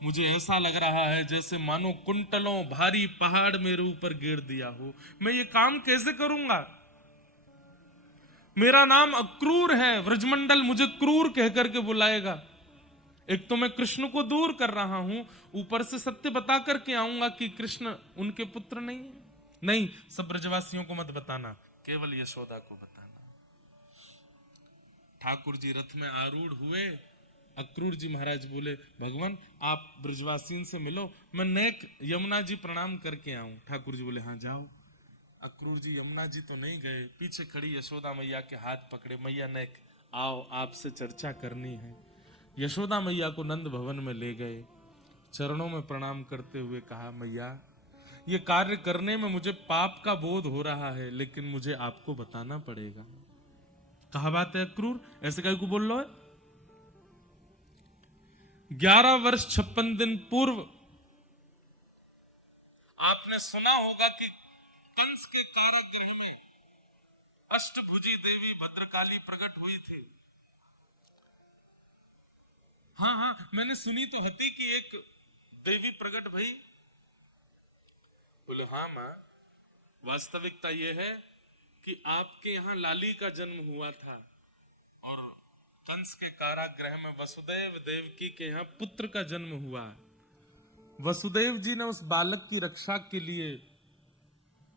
मुझे ऐसा लग रहा है जैसे मानो कुंटलों भारी पहाड़ मेरे ऊपर गिर दिया हो, मैं ये काम कैसे करूंगा? मेरा नाम अक्रूर है, व्रजमंडल मुझे क्रूर कहकर के बुलाएगा। एक तो मैं कृष्ण को दूर कर रहा हूं, ऊपर से सत्य बता करके आऊंगा कि कृष्ण उनके पुत्र नहीं है। नहीं, सब ब्रजवासियों को मत बताना, केवल यशोदा को बताना। ठाकुर जी रथ में आरूढ़ हुए। अक्रूर जी महाराज बोले भगवान आप ब्रजवासियों से मिलो, मैं नेक यमुना जी प्रणाम करके आऊं। ठाकुर जी बोले हाँ जाओ। अक्रूर जी यमुना जी तो नहीं गए, पीछे खड़ी यशोदा मैया के हाथ पकड़े, मैया नेक आओ आपसे चर्चा करनी है। यशोदा मैया को नंद भवन में ले गए, चरणों में प्रणाम करते हुए कहा, मैया ये कार्य करने में मुझे पाप का बोध हो रहा है, लेकिन मुझे आपको बताना पड़ेगा। कहा बात है अक्रूर, ऐसे कहीं को बोल लो है? 11 वर्ष 56 दिन पूर्व आपने सुना होगा कि कंस के कारागृह में अष्टभुजी देवी भद्रकाली प्रकट हुई थी। हाँ, मैंने सुनी तो हती कि एक देवी प्रकट भई। बोले हाँ मां, वास्तविकता यह है कि आपके यहां लाली का जन्म हुआ था और कंस के कारागृह में वसुदेव देवकी के यहां पुत्र का जन्म हुआ। वसुदेव जी ने उस बालक की रक्षा के लिए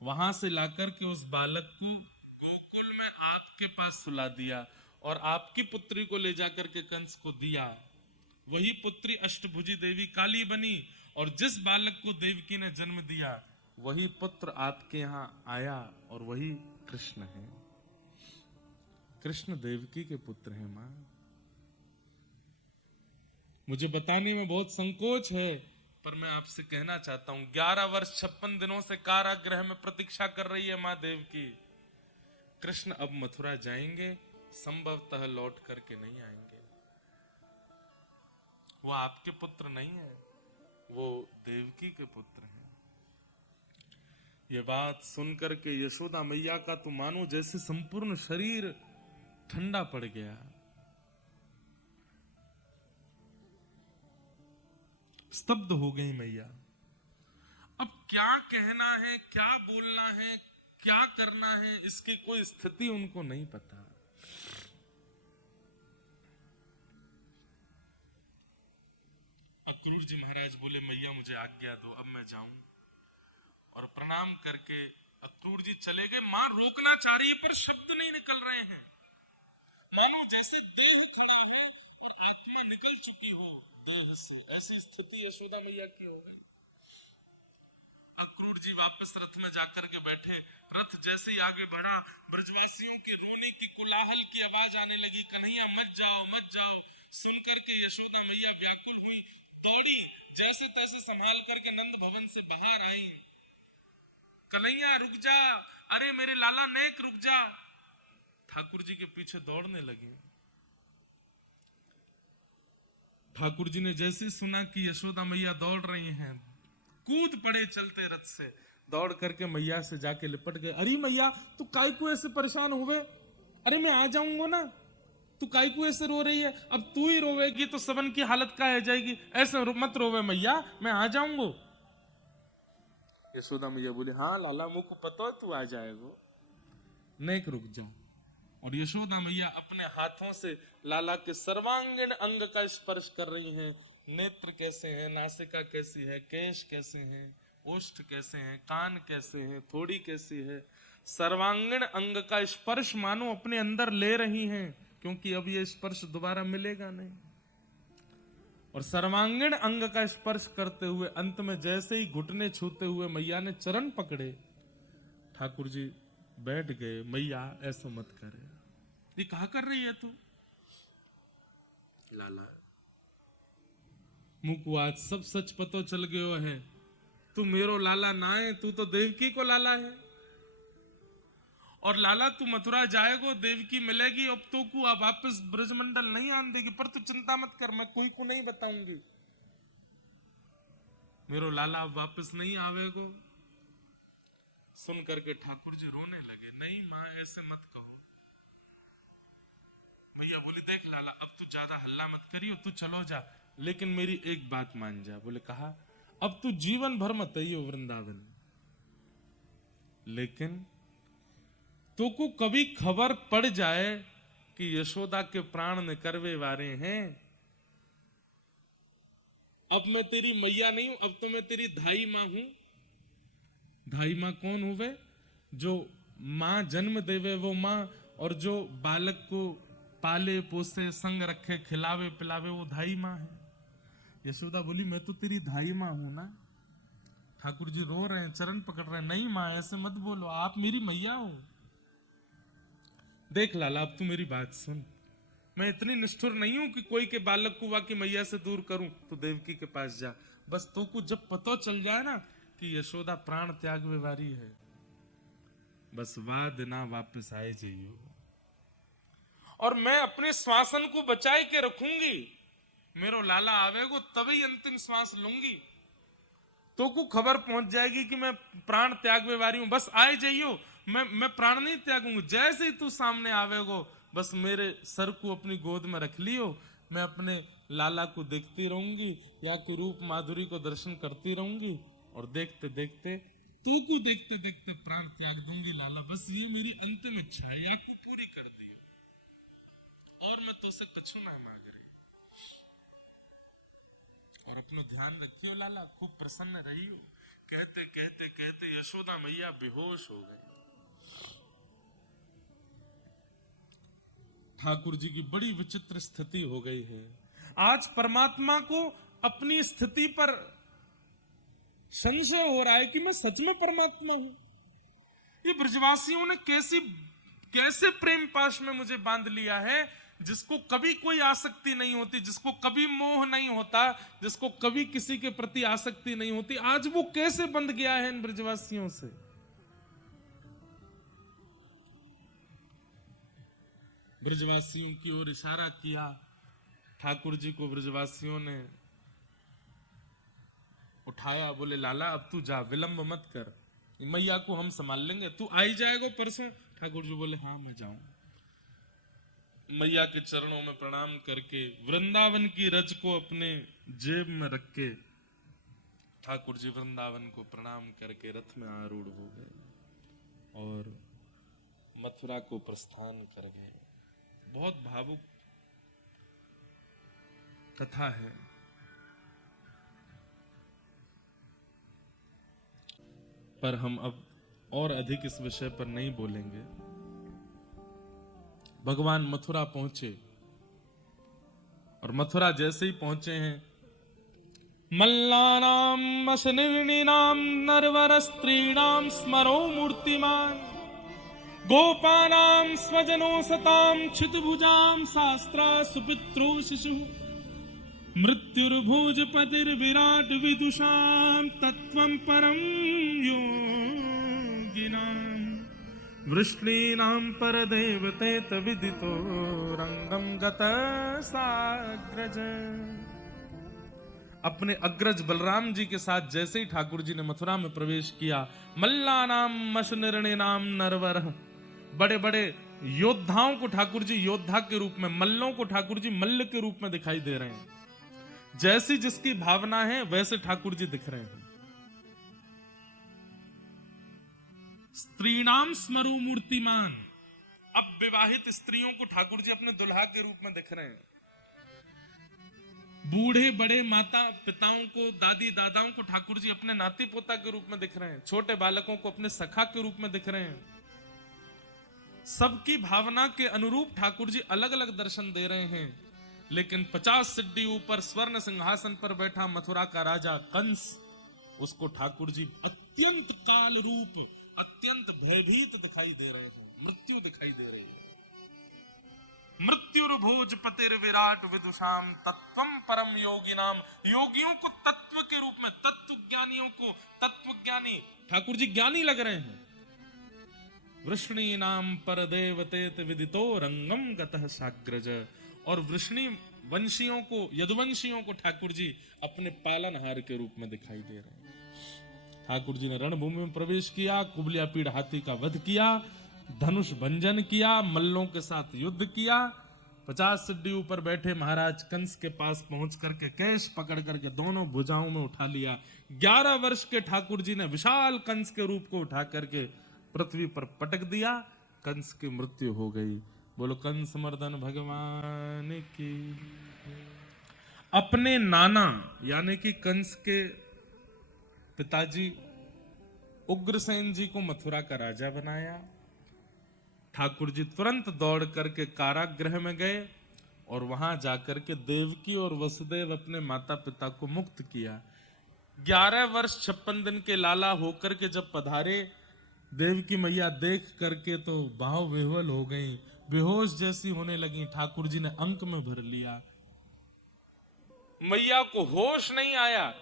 वहां से लाकर के उस बालक को गोकुल में आपके पास सुला दिया और आपकी पुत्री को ले जाकर के कंस को दिया। वही पुत्री अष्टभुजी देवी काली बनी और जिस बालक को देवकी ने जन्म दिया वही पुत्र आपके यहां आया और वही कृष्ण है। कृष्ण देवकी के पुत्र हैं मां। मुझे बताने में बहुत संकोच है, पर मैं आपसे कहना चाहता हूं, 11 वर्ष 56 दिनों से कारागृह में प्रतीक्षा कर रही है मां देवकी। कृष्ण अब मथुरा जाएंगे, संभवतः लौट करके नहीं आएंगे। वो आपके पुत्र नहीं है, वो देवकी के पुत्र हैं। ये बात सुनकर के यशोदा मैया का तो मानो जैसे संपूर्ण शरीर ठंडा पड़ गया। स्तब्ध हो गई मैया। अब क्या कहना है, क्या बोलना है, क्या करना है, इसकी कोई स्थिति उनको नहीं पता। अक्रूर जी महाराज बोले, मैया मुझे आज्ञा दो, अब मैं जाऊं। और प्रणाम करके अक्रूर जी चले गए। मां रोकना चाह रही है पर शब्द नहीं निकल रहे हैं, मानो जैसे देह खड़ा है और आत्मा निकल चुकी हो देह से। ऐसी स्थिति यशोदा मैया की हो गई। अक्रूर जी वापस रथ में जाकर के बैठे। रथ जैसे ही आगे बढ़ा, ब्रजवासियों के रोने की कोलाहल की आवाज आने लगी, कन्हैया मत जाओ मत जाओ। सुनकर के यशोदा मैया व्याकुल हुई, दौड़ी, जैसे तैसे संभाल करके नंद भवन से बाहर आई। कन्हैया रुक जा, अरे मेरे लाला नेक रुक जा। ठाकुर जी के पीछे दौड़ने लगे। ठाकुर जी ने जैसे सुना कि यशोदा मैया दौड़ रही हैं, कूद पड़े चलते रथ से, दौड़ करके मैया से जाके लिपट गए। अरे मैया तू काय को ऐसे परेशान हुए? अरे मैं आ जाऊंगा ना, तू काय को ऐसे रो रही है? अब तू ही रोवेगी तो सबन की हालत क्या हो जाएगी। ऐसे मत रोवे मैया, मैं आ जाऊंगा। यशोदा मैया बोली, हाँ लाला मुझको पता है तू आ जाएगा, नेक रुक जा। और यशोदा मैया अपने हाथों से लाला के सर्वांगीण अंग का स्पर्श कर रही हैं। नेत्र कैसे हैं, नासिका कैसी है, केश कैसे हैं, ओष्ठ कैसे हैं, कान कैसे हैं, थोड़ी कैसी है। सर्वांगीण अंग का स्पर्श मानो अपने अंदर ले रही हैं, क्योंकि अब ये स्पर्श दोबारा मिलेगा नहीं। और सर्वांगीण अंग का स्पर्श करते हुए अंत में जैसे ही घुटने छूते हुए मैया ने चरण पकड़े, ठाकुर जी बैठ गए। मैया ऐसा मत करे, ये कहा कर रही है तू? लाला मुझको आज सब सच पतो चल गयो है, तू मेरो लाला ना है, तू तो देवकी को लाला है। और लाला तू मथुरा जाएगो, देवकी मिलेगी, अब तो को अब वापस ब्रजमंडल नहीं आन देगी। पर तू चिंता मत कर, मैं कोई को नहीं बताऊंगी, मेरो लाला अब वापस नहीं आवेगो। सुन करके ठाकुर जी रोने लगे। नहीं मां ऐसे मत कहो। मैया बोली, देख लाला अब तू ज्यादा हल्ला मत करियो, तू चलो जा, लेकिन मेरी एक बात मान जा। बोले कहा, अब तू जीवन भर मत आइयो वृंदावन, लेकिन तो को कभी खबर पड़ जाए कि यशोदा के प्राण निकरवे वारे हैं, अब मैं तेरी मैया नहीं हूं, अब तो मैं तेरी धाई मां हूं। धाई मां कौन हुए? जो मां जन्म देवे वो मां, और जो बालक को पाले पोसे संग रखे खिलावे पिलावे वो धाई मां है। यशोदा बोली, मैं तो तेरी धाई मां हूं ना। ठाकुर जी रो रहे हैं, चरण पकड़ रहे हैं। नहीं मां ऐसे मत बोलो, आप मेरी मैया हो। देख लाला अब तू मेरी बात सुन, मैं इतनी निष्ठुर नहीं हूं कि कोई के बालक को वा की मैया से दूर करूं, तो देवकी के पास जा। बस तो को जब पता चल जाए ना कि यशोदा प्राण त्याग व्यवहारी है, बस वाह दिना वापस आए जाइयो, और मैं अपने श्वासन को बचाए के रखूंगी। मेरो लाला आवेगो तभी अंतिम श्वास लूंगी, तो को खबर पहुंच जाएगी कि मैं प्राण त्याग व्यवहारी हूं। बस आए जाइयो, मैं प्राण नहीं त्यागूंगी। जैसे ही तू सामने आवेगो, बस मेरे सर को अपनी गोद में रख लियो, मैं अपने लाला को देखती रहूंगी, या कि रूप माधुरी को दर्शन करती रहूंगी, और देखते देखते तू को देखते देखते प्राण त्याग दूंगी लाला। बस ये मेरी अंतिम इच्छा है, या को पूरी कर दियो, और मैं तो से कछु ना मांग रही। और अपना ध्यान रखियो लाला, खूब प्रसन्न रहियो। कहते कहते कहते यशोदा मैया बेहोश हो गई। ठाकुर जी की बड़ी विचित्र स्थिति हो गई है। आज परमात्मा को अपनी स्थिति पर संशय हो रहा है कि मैं सच में परमात्मा हूं। ये ब्रजवासियों ने कैसे प्रेम पाश में मुझे बांध लिया है, जिसको कभी कोई आसक्ति नहीं होती, जिसको कभी मोह नहीं होता, जिसको कभी किसी के प्रति आसक्ति नहीं होती, आज वो कैसे बंध गया है इन ब्रजवासियों से। ब्रजवासियों की ओर इशारा किया ठाकुर जी को, ब्रजवासियों ने उठाया, बोले लाला अब तू जा, विलंब मत कर, मैया को हम संभाल लेंगे, तू आई जाएगा परसों। ठाकुर जी बोले हाँ मैं जाऊं। मैया के चरणों में प्रणाम करके वृंदावन की रज को अपने जेब में रख के ठाकुर जी वृंदावन को प्रणाम करके रथ में आरूढ़ हो गए और मथुरा को प्रस्थान कर गए। बहुत भावुक कथा है। पर हम अब और अधिक इस विषय पर नहीं बोलेंगे। भगवान मथुरा पहुंचे, और मथुरा जैसे ही पहुंचे हैं, मल्लानाम अशनिर्णिनाम नरवर स्त्रीणाम स्मरो मूर्तिमान गोपानाम स्वजनो सताम क्षितभुजाम शास्त्रा सुपित्रो शिशु मृत्युर्भोजपतिर्विराट विदुषाम तत्वं परम योगिनाम वृष्णीनां परदेवते तविदितो रंगम गतः साग्रज। अपने अग्रज बलराम जी के साथ जैसे ही ठाकुर जी ने मथुरा में प्रवेश किया, मल्लानाम मशनिर्णिनाम नरवर, बड़े बड़े योद्धाओं को ठाकुर जी योद्धा के रूप में, मल्लों को ठाकुर जी मल्ल के रूप में दिखाई दे रहे हैं। जैसी जिसकी भावना है वैसे ठाकुर जी दिख रहे हैं। स्त्रीणाम स्मरो मूर्तिमान, अब विवाहित स्त्रियों को ठाकुर जी अपने दुल्हा के रूप में दिख रहे हैं। बूढ़े बड़े माता पिताओं को, दादी दादाओं को ठाकुर जी अपने नाती पोता के रूप में दिख रहे हैं। छोटे बालकों को अपने सखा के रूप में दिख रहे हैं। सबकी भावना के अनुरूप ठाकुर जी अलग अलग दर्शन दे रहे हैं। लेकिन 50 सिड्डी ऊपर स्वर्ण सिंहासन पर बैठा मथुरा का राजा कंस, उसको ठाकुर जी अत्यंत काल रूप, अत्यंत भयभीत दिखाई दे रहे हैं। मृत्यु दिखाई दे रही है। मृत्युर्भोजपतिर विराट विदुषाम तत्वम परम योगिनाम, योगियों को तत्व के रूप में, तत्व ज्ञानियों को तत्व ज्ञानी ठाकुर जी ज्ञानी लग रहे हैं। वृष्णी नाम पर देवते विदितो रंगम गतः साग्रज, और वृष्णी वंशियों को, यदुवंशियों को ठाकुर जी अपने पालनहार के रूप में दिखाई दे रहे हैं। ठाकुर जी ने रणभूमि में प्रवेश किया, कुबलिया पीड़ हाथी का वध किया, धनुष भंजन किया, मल्लों के साथ युद्ध किया। 50 सिड्डी ऊपर बैठे महाराज कंस के पास पहुंच करके केश पकड़ करके दोनों भुजाओं में उठा लिया। 11 वर्ष के ठाकुर जी ने विशाल कंस के रूप को उठा करके पृथ्वी पर पटक दिया। कंस की मृत्यु हो गई। बोलो कंस मर्दन भगवान की। अपने नाना यानी कि कंस के पिताजी उग्रसेन जी को मथुरा का राजा बनाया। ठाकुर जी तुरंत दौड़ करके कारागृह में गए और वहां जाकर के देवकी और वसुदेव अपने माता पिता को मुक्त किया। 11 वर्ष 56 दिन के लाला होकर के जब पधारे, देवकी मैया देख करके तो भाव विह्वल हो गई। बेहोश जैसी होने लगी। ठाकुर जी ने अंक में भर लिया। मैया को होश नहीं आया।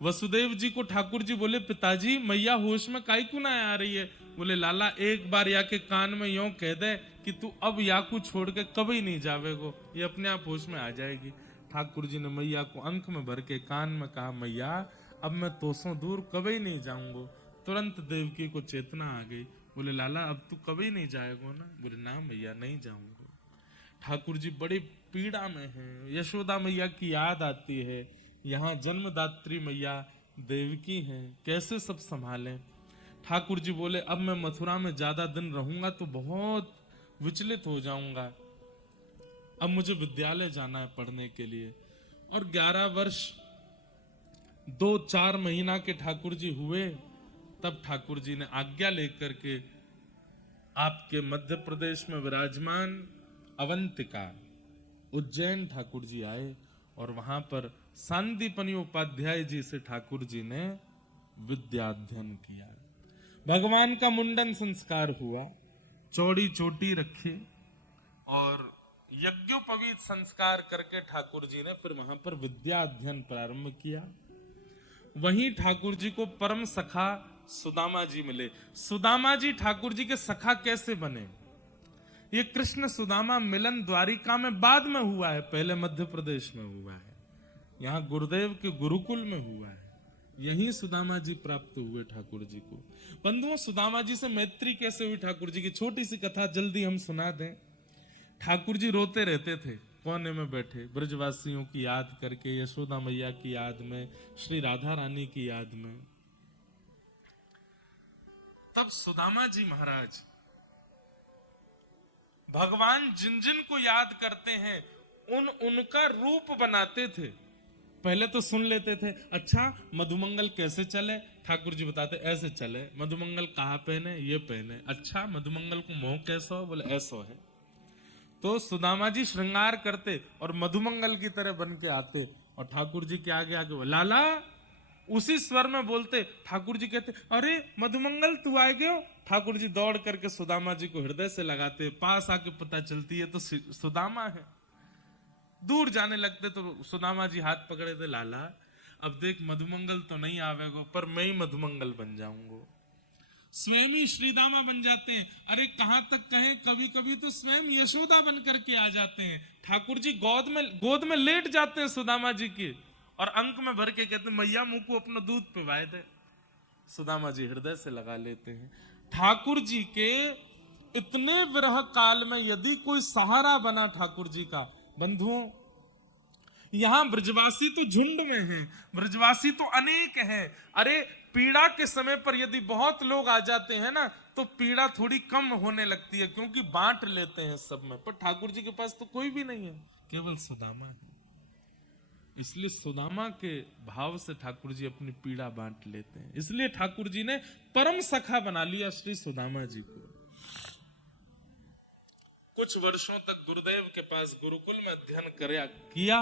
वसुदेव जी को ठाकुर जी बोले, पिताजी मैया होश में काहे क्यों ना आ रही है? बोले, लाला एक बार या के कान में यूं कह दे कि तू अब याकू छोड़ के कभी नहीं जावेगो, ये अपने आप होश में आ जाएगी। ठाकुर जी ने मैया को अंक में भर के कान में कहा, मैया अब मैं तोसों दूर कभी नहीं जाऊंगो। तुरंत देवकी को चेतना आ गई। बोले, लाला अब तू कभी नहीं जाएगो ना? बोले, ना मैया नहीं जाऊंगा। ठाकुर जी बड़ी पीड़ा में हैं। यशोदा मैया की याद आती है। यहाँ जन्मदात्री मैया देवकी हैं, कैसे सब संभालें? ठाकुर जी बोले, अब मैं मथुरा में ज्यादा दिन रहूंगा तो बहुत विचलित हो जाऊंगा। अब मुझे विद्यालय जाना है पढ़ने के लिए। और 11 वर्ष 2-4 महीना के ठाकुर जी हुए, तब ठाकुर जी ने आज्ञा लेकर के आपके मध्य प्रदेश में विराजमान अवंतिका उज्जैन ठाकुर जी आए और वहां पर सांदीपनि उपाध्याय जी से ठाकुर जी ने विद्याध्ययन किया। भगवान का मुंडन संस्कार हुआ, चौड़ी चोटी रखे और यज्ञोपवीत संस्कार करके ठाकुर जी ने फिर वहां पर विद्या अध्ययन प्रारंभ किया। वहीं ठाकुर जी को परम सखा सुदामा जी मिले। सुदामा जी ठाकुर जी के सखा कैसे बने? ये कृष्ण सुदामा मिलन द्वारिका में बाद में हुआ है, पहले मध्य प्रदेश में हुआ है, यहाँ गुरुदेव के गुरुकुल में हुआ है। यहीं सुदामा जी प्राप्त हुए ठाकुर जी को। बंधुओं, सुदामा जी से मैत्री कैसे हुई ठाकुर जी की? छोटी सी कथा जल्दी हम सुना दें। ठाकुर जी रोते रहते थे कोने में बैठे, ब्रजवासियों की याद करके, यशोदा मैया की याद में, श्री राधा रानी की याद में। तब सुदामा जी महाराज भगवान जिन जिन को याद करते हैं उनका रूप बनाते थे। पहले तो सुन लेते थे, अच्छा मधुमंगल कैसे चले? ठाकुर जी बताते ऐसे चले। मधुमंगल कहाँ पहने? ये पहने। अच्छा मधुमंगल को मोह कैसा हो? बोले ऐसा है। तो सुदामा जी श्रृंगार करते और मधुमंगल की तरह बन के आते और ठाकुर जी के आगे आगे लाला उसी स्वर में बोलते। ठाकुर जी कहते, अरे मधुमंगल तू आ गए हो? ठाकुर जी दौड़ करके सुदामा जी को हृदय से लगाते, पास आके पता चलती है तो सुदामा है। दूर जाने लगते तो सुदामा जी हाथ पकड़े थे, लाला अब देख मधुमंगल तो नहीं आवेगो पर मैं ही मधुमंगल बन जाऊंगा। स्वयं ही श्रीदामा बन जाते हैं। अरे कहां तक कहें, कभी कभी तो स्वयं यशोदा बन करके आ जाते हैं। ठाकुर जी गोद में लेट जाते हैं सुदामा जी की और अंक में भर के कहते हैं, मैया मुंह को अपना दूध पिवाए दे। सुदामा जी हृदय से लगा लेते हैं। ठाकुर जी के इतने विरह काल में यदि कोई सहारा बना ठाकुर जी का, बंधुओं यहां ब्रजवासी तो झुंड में हैं, ब्रजवासी तो अनेक हैं। अरे पीड़ा के समय पर यदि बहुत लोग आ जाते हैं ना तो पीड़ा थोड़ी कम होने लगती है, क्योंकि बांट लेते हैं सब में। पर ठाकुर जी के पास तो कोई भी नहीं है, केवल सुदामा है। इसलिए सुदामा के भाव से ठाकुर जी अपनी पीड़ा बांट लेते हैं। इसलिए ठाकुर जी ने परम सखा बना लिया श्री सुदामा जी को। कुछ वर्षों तक गुरुदेव के पास गुरुकुल में अध्ययन किया।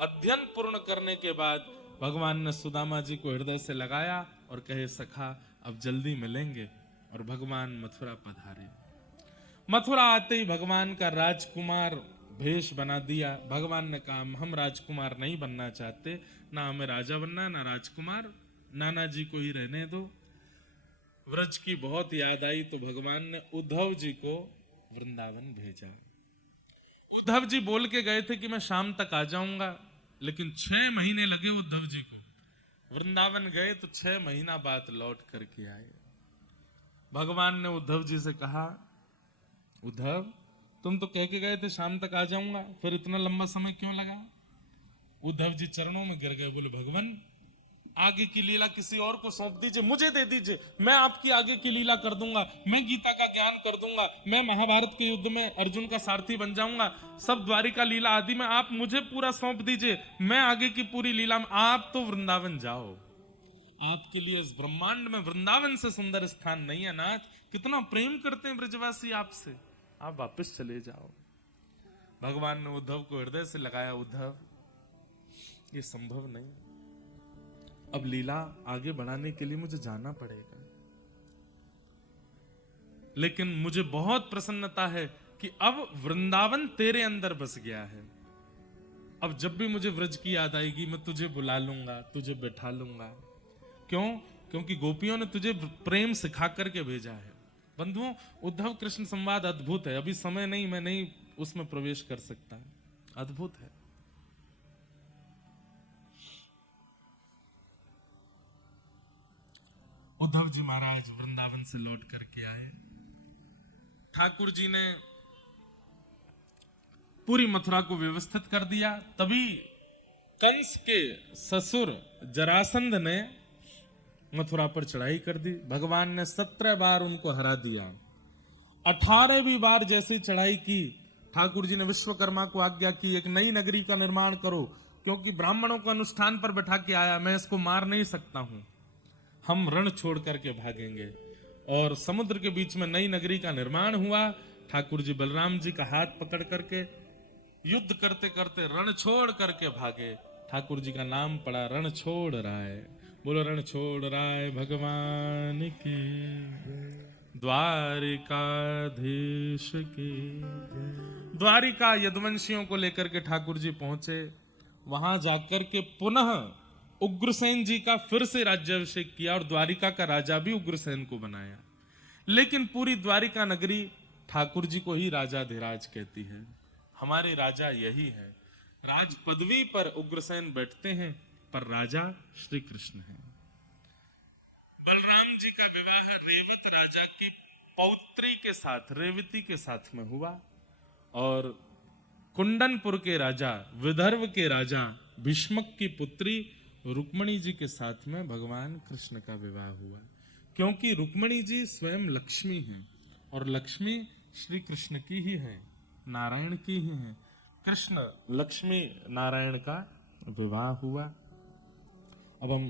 अध्ययन पूर्ण करने के बाद भगवान ने सुदामा जी को हृदय से लगाया और कहे, सखा अब जल्दी मिलेंगे। और भगवान मथुरा पधारे। मथुरा आते ही भगवान का राजकुमार भेष बना दिया। भगवान ने कहा, हम राजकुमार नहीं बनना चाहते, ना हमें राजा बनना ना राजकुमार, नाना जी को ही रहने दो। व्रज की बहुत याद आई तो भगवान ने उद्धव जी को वृंदावन भेजा। उद्धव जी बोल के गए थे कि मैं शाम तक आ जाऊंगा, लेकिन 6 महीने लगे उद्धव जी को। वृंदावन गए तो 6 महीना बाद लौट करके आए। भगवान ने उद्धव जी से कहा, उद्धव तुम तो कह के गए थे शाम तक आ जाऊंगा, फिर इतना लंबा समय क्यों लगा? उद्धव जी चरणों में गिर गए, बोले भगवान आगे की लीला किसी और को सौंप दीजिए, मुझे दे दीजिए, मैं आपकी आगे की लीला कर दूंगा, मैं गीता का ज्ञान कर दूंगा, मैं महाभारत के युद्ध में अर्जुन का सारथी बन जाऊंगा, सब द्वारिका लीला आदि में आप मुझे पूरा सौंप दीजिए, मैं आगे की पूरी लीला में, आप तो वृंदावन जाओ, आपके लिए इस ब्रह्मांड में वृंदावन से सुंदर स्थान नहीं है। नाथ कितना प्रेम करते हैं ब्रजवासी आपसे, आप वापस चले जाओ। भगवान ने उद्धव को हृदय से लगाया, उद्धव ये संभव नहीं, अब लीला आगे बढ़ाने के लिए मुझे जाना पड़ेगा, लेकिन मुझे बहुत प्रसन्नता है कि अब वृंदावन तेरे अंदर बस गया है, अब जब भी मुझे व्रज की याद आएगी मैं तुझे बुला लूंगा, तुझे बैठा लूंगा। क्यों? क्योंकि गोपियों ने तुझे प्रेम सिखा करके भेजा है। बंधुओं, उद्धव कृष्ण संवाद अद्भुत है, अभी समय नहीं, मैं नहीं उसमें प्रवेश कर सकता, अद्भुत है। उद्धव जी महाराज वृंदावन से लौट करके आए, ठाकुर जी ने पूरी मथुरा को व्यवस्थित कर दिया। तभी कंस के ससुर जरासंध ने मथुरा पर चढ़ाई कर दी। भगवान ने 17 बार उनको हरा दिया। 18वीं बार जैसी चढ़ाई की, ठाकुर जी ने विश्वकर्मा को आज्ञा की एक नई नगरी का निर्माण करो, क्योंकि ब्राह्मणों को अनुष्ठान पर बैठा के आया, मैं इसको मार नहीं सकता हूं, हम रण छोड़ करके भागेंगे। और समुद्र के बीच में नई नगरी का निर्माण हुआ। ठाकुर जी बलराम जी का हाथ पकड़ करके युद्ध करते करते रण छोड़ करके भागे। ठाकुर जी का नाम पड़ा रण छोड़ राय। बोलो रण छोड़ राय भगवान की, द्वारिकाधीश की। द्वारिका यदुवंशियों को लेकर के ठाकुर जी पहुंचे। वहां जाकर के पुनः उग्रसेन जी का फिर से राज्याभिषेक किया और द्वारिका का राजा भी उग्रसेन को बनाया। लेकिन पूरी द्वारिका नगरी ठाकुर जी को ही राजाधिराज कहती है। हमारे राजा यही है, राज पदवी पर उग्रसेन बैठते हैं पर राजा श्री कृष्ण है। बलराम जी का विवाह रेवत राजा की पौत्री के साथ, रेवती के साथ में हुआ और कुंडनपुर के राजा, विदर्भ के राजा भीष्मक की पुत्री रुक्मणी जी के साथ में भगवान कृष्ण का विवाह हुआ। क्योंकि रुक्मणी जी स्वयं लक्ष्मी हैं और लक्ष्मी श्री कृष्ण की ही है, नारायण की ही है। कृष्ण लक्ष्मी नारायण का विवाह हुआ। अब हम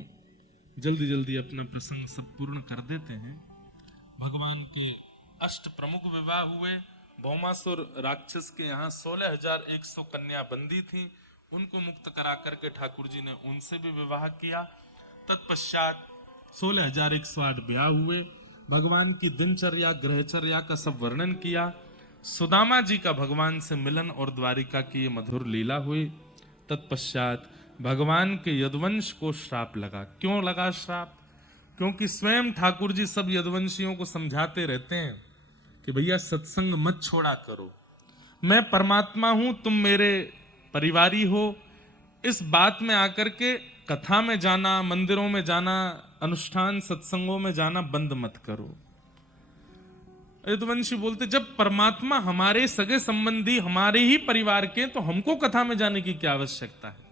जल्दी जल्दी अपना प्रसंग सब पूर्ण कर देते हैं। भगवान के अष्ट प्रमुख विवाह हुए। भौमासुर राक्षस के यहाँ 16,100 कन्या बंदी थी, उनको मुक्त करा करके ठाकुर जी ने उनसे भी विवाह किया। तत्पश्चात 16,108 ब्याह हुए। भगवान की दिनचर्या, ग्रहचर्या का सब वर्णन किया। सुदामा जी का भगवान से मिलन और द्वारिका की ये मधुर लीला हुई। तत्पश्चात भगवान के यदुवंश को श्राप लगा। क्यों लगा श्राप? क्योंकि स्वयं ठाकुर जी सब यदुवंशियों को समझाते रहते हैं कि भैया सत्संग मत छोड़ा करो, मैं परमात्मा हूं, तुम मेरे परिवारी हो। इस बात में आकर के कथा में जाना, मंदिरों में जाना, अनुष्ठान सत्संगों में जाना बंद मत करो। यदुवंशी बोलते जब परमात्मा हमारे सगे संबंधी हमारे ही परिवार के, तो हमको कथा में जाने की क्या आवश्यकता है।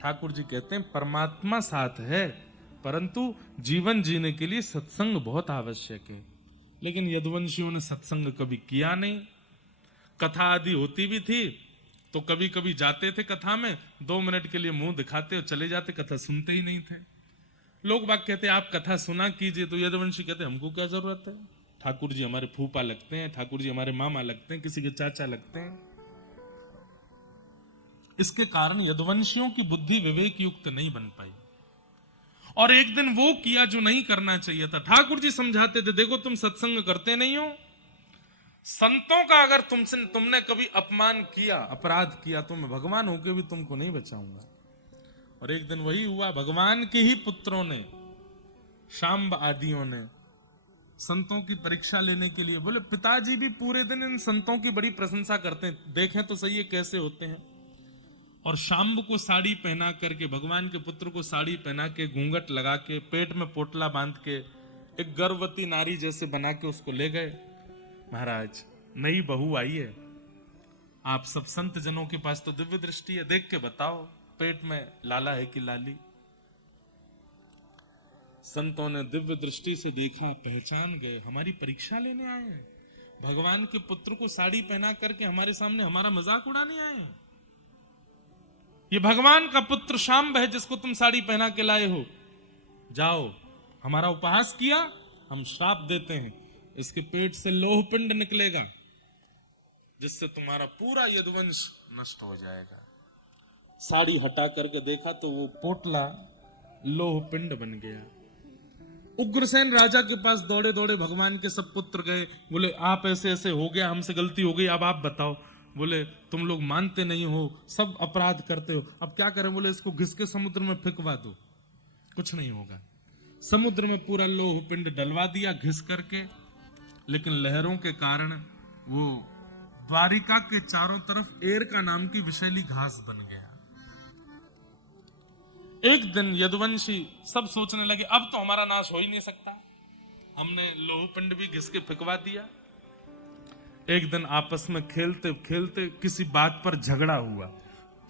ठाकुर जी कहते हैं परमात्मा साथ है, परंतु जीवन जीने के लिए सत्संग बहुत आवश्यक है। लेकिन यदुवंशियों ने सत्संग कभी किया नहीं। कथा आदि होती भी थी तो कभी कभी जाते थे कथा में, 2 मिनट के लिए मुंह दिखाते और चले जाते, कथा सुनते ही नहीं थे। लोग बाग कहते आप कथा सुना कीजिए, तो यदुवंशी कहते हमको क्या जरूरत है, ठाकुर जी हमारे फूफा लगते हैं, ठाकुर जी हमारे मामा लगते हैं, किसी के चाचा लगते हैं। इसके कारण यदुवंशियों की बुद्धि विवेक युक्त नहीं बन पाई और एक दिन वो किया जो नहीं करना चाहिए था। ठाकुर जी समझाते थे देखो तुम सत्संग करते नहीं हो, संतों का अगर तुमने कभी अपमान किया, अपराध किया, तो मैं भगवान होके भी तुमको नहीं बचाऊंगा। और एक दिन वही हुआ, भगवान के ही पुत्रों ने, शांब आदियों ने संतों की परीक्षा लेने के लिए बोले, पिताजी भी पूरे दिन इन संतों की बड़ी प्रशंसा करते हैं, देखें तो सही है कैसे होते हैं। और शांब को साड़ी पहना करके, भगवान के पुत्र को साड़ी पहना के, घूंघट लगा के, पेट में पोटला बांध के, एक गर्भवती नारी जैसे बना के उसको ले गए। महाराज नई बहू आई है, आप सब संत जनों के पास तो दिव्य दृष्टि है, देख के बताओ पेट में लाला है कि लाली। संतों ने दिव्य दृष्टि से देखा, पहचान गए, हमारी परीक्षा लेने आए हैं, भगवान के पुत्र को साड़ी पहना करके हमारे सामने हमारा मजाक उड़ाने आए हैं। ये भगवान का पुत्र शांब है जिसको तुम साड़ी पहना के लाए हो, जाओ हमारा उपहास किया, हम श्राप देते हैं, इसके पेट से लोह पिंड निकलेगा जिससे तुम्हारा पूरा यदुवंश नष्ट हो जाएगा। साड़ी हटा करके देखा तो वो पोटला लोह पिंड बन गया। उग्रसेन राजा के पास दौड़े दौड़े भगवान के सब पुत्र गए, बोले आप ऐसे ऐसे हो गया, हमसे गलती हो गई, अब आप बताओ। बोले तुम लोग मानते नहीं हो, सब अपराध करते हो, अब क्या करें? बोले इसको घिस के समुद्र में फेंकवा दो, कुछ नहीं होगा। समुद्र में पूरा लोह पिंड डलवा दिया घिस करके, लेकिन लहरों के कारण वो द्वारिका के चारों तरफ एरका नाम की विषैली घास बन गया। एक दिन यदुवंशी सब सोचने लगे अब तो हमारा नाश हो ही नहीं सकता, हमने लोह पिंड भी घिस के फेंकवा दिया। एक दिन आपस में खेलते खेलते किसी बात पर झगड़ा हुआ,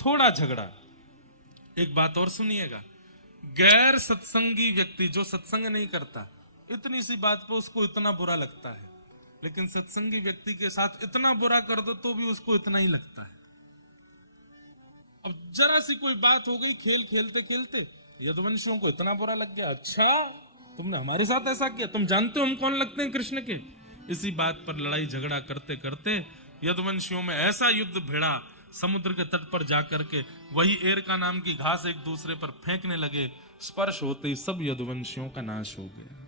थोड़ा झगड़ा। एक बात और सुनिएगा, गैर सत्संगी व्यक्ति जो सत्संग नहीं करता, इतनी सी बात पर उसको इतना बुरा लगता है, लेकिन सत्संगी व्यक्ति के साथ इतना बुरा कर दो तो भी उसको इतना ही लगता है। अब जरा सी कोई बात हो गई, खेल खेलते खेलते यदुवंशियों को इतना बुरा लग गया, अच्छा तुमने हमारे साथ ऐसा किया, तुम जानते हो हम कौन लगते हैं कृष्ण के। इसी बात पर लड़ाई झगड़ा करते करते यदुवंशियों में ऐसा युद्ध भिड़ा, समुद्र के तट पर जाकर के वही एरका नाम की घास एक दूसरे पर फेंकने लगे, स्पर्श होते ही सब यदुवंशियों का नाश हो गया।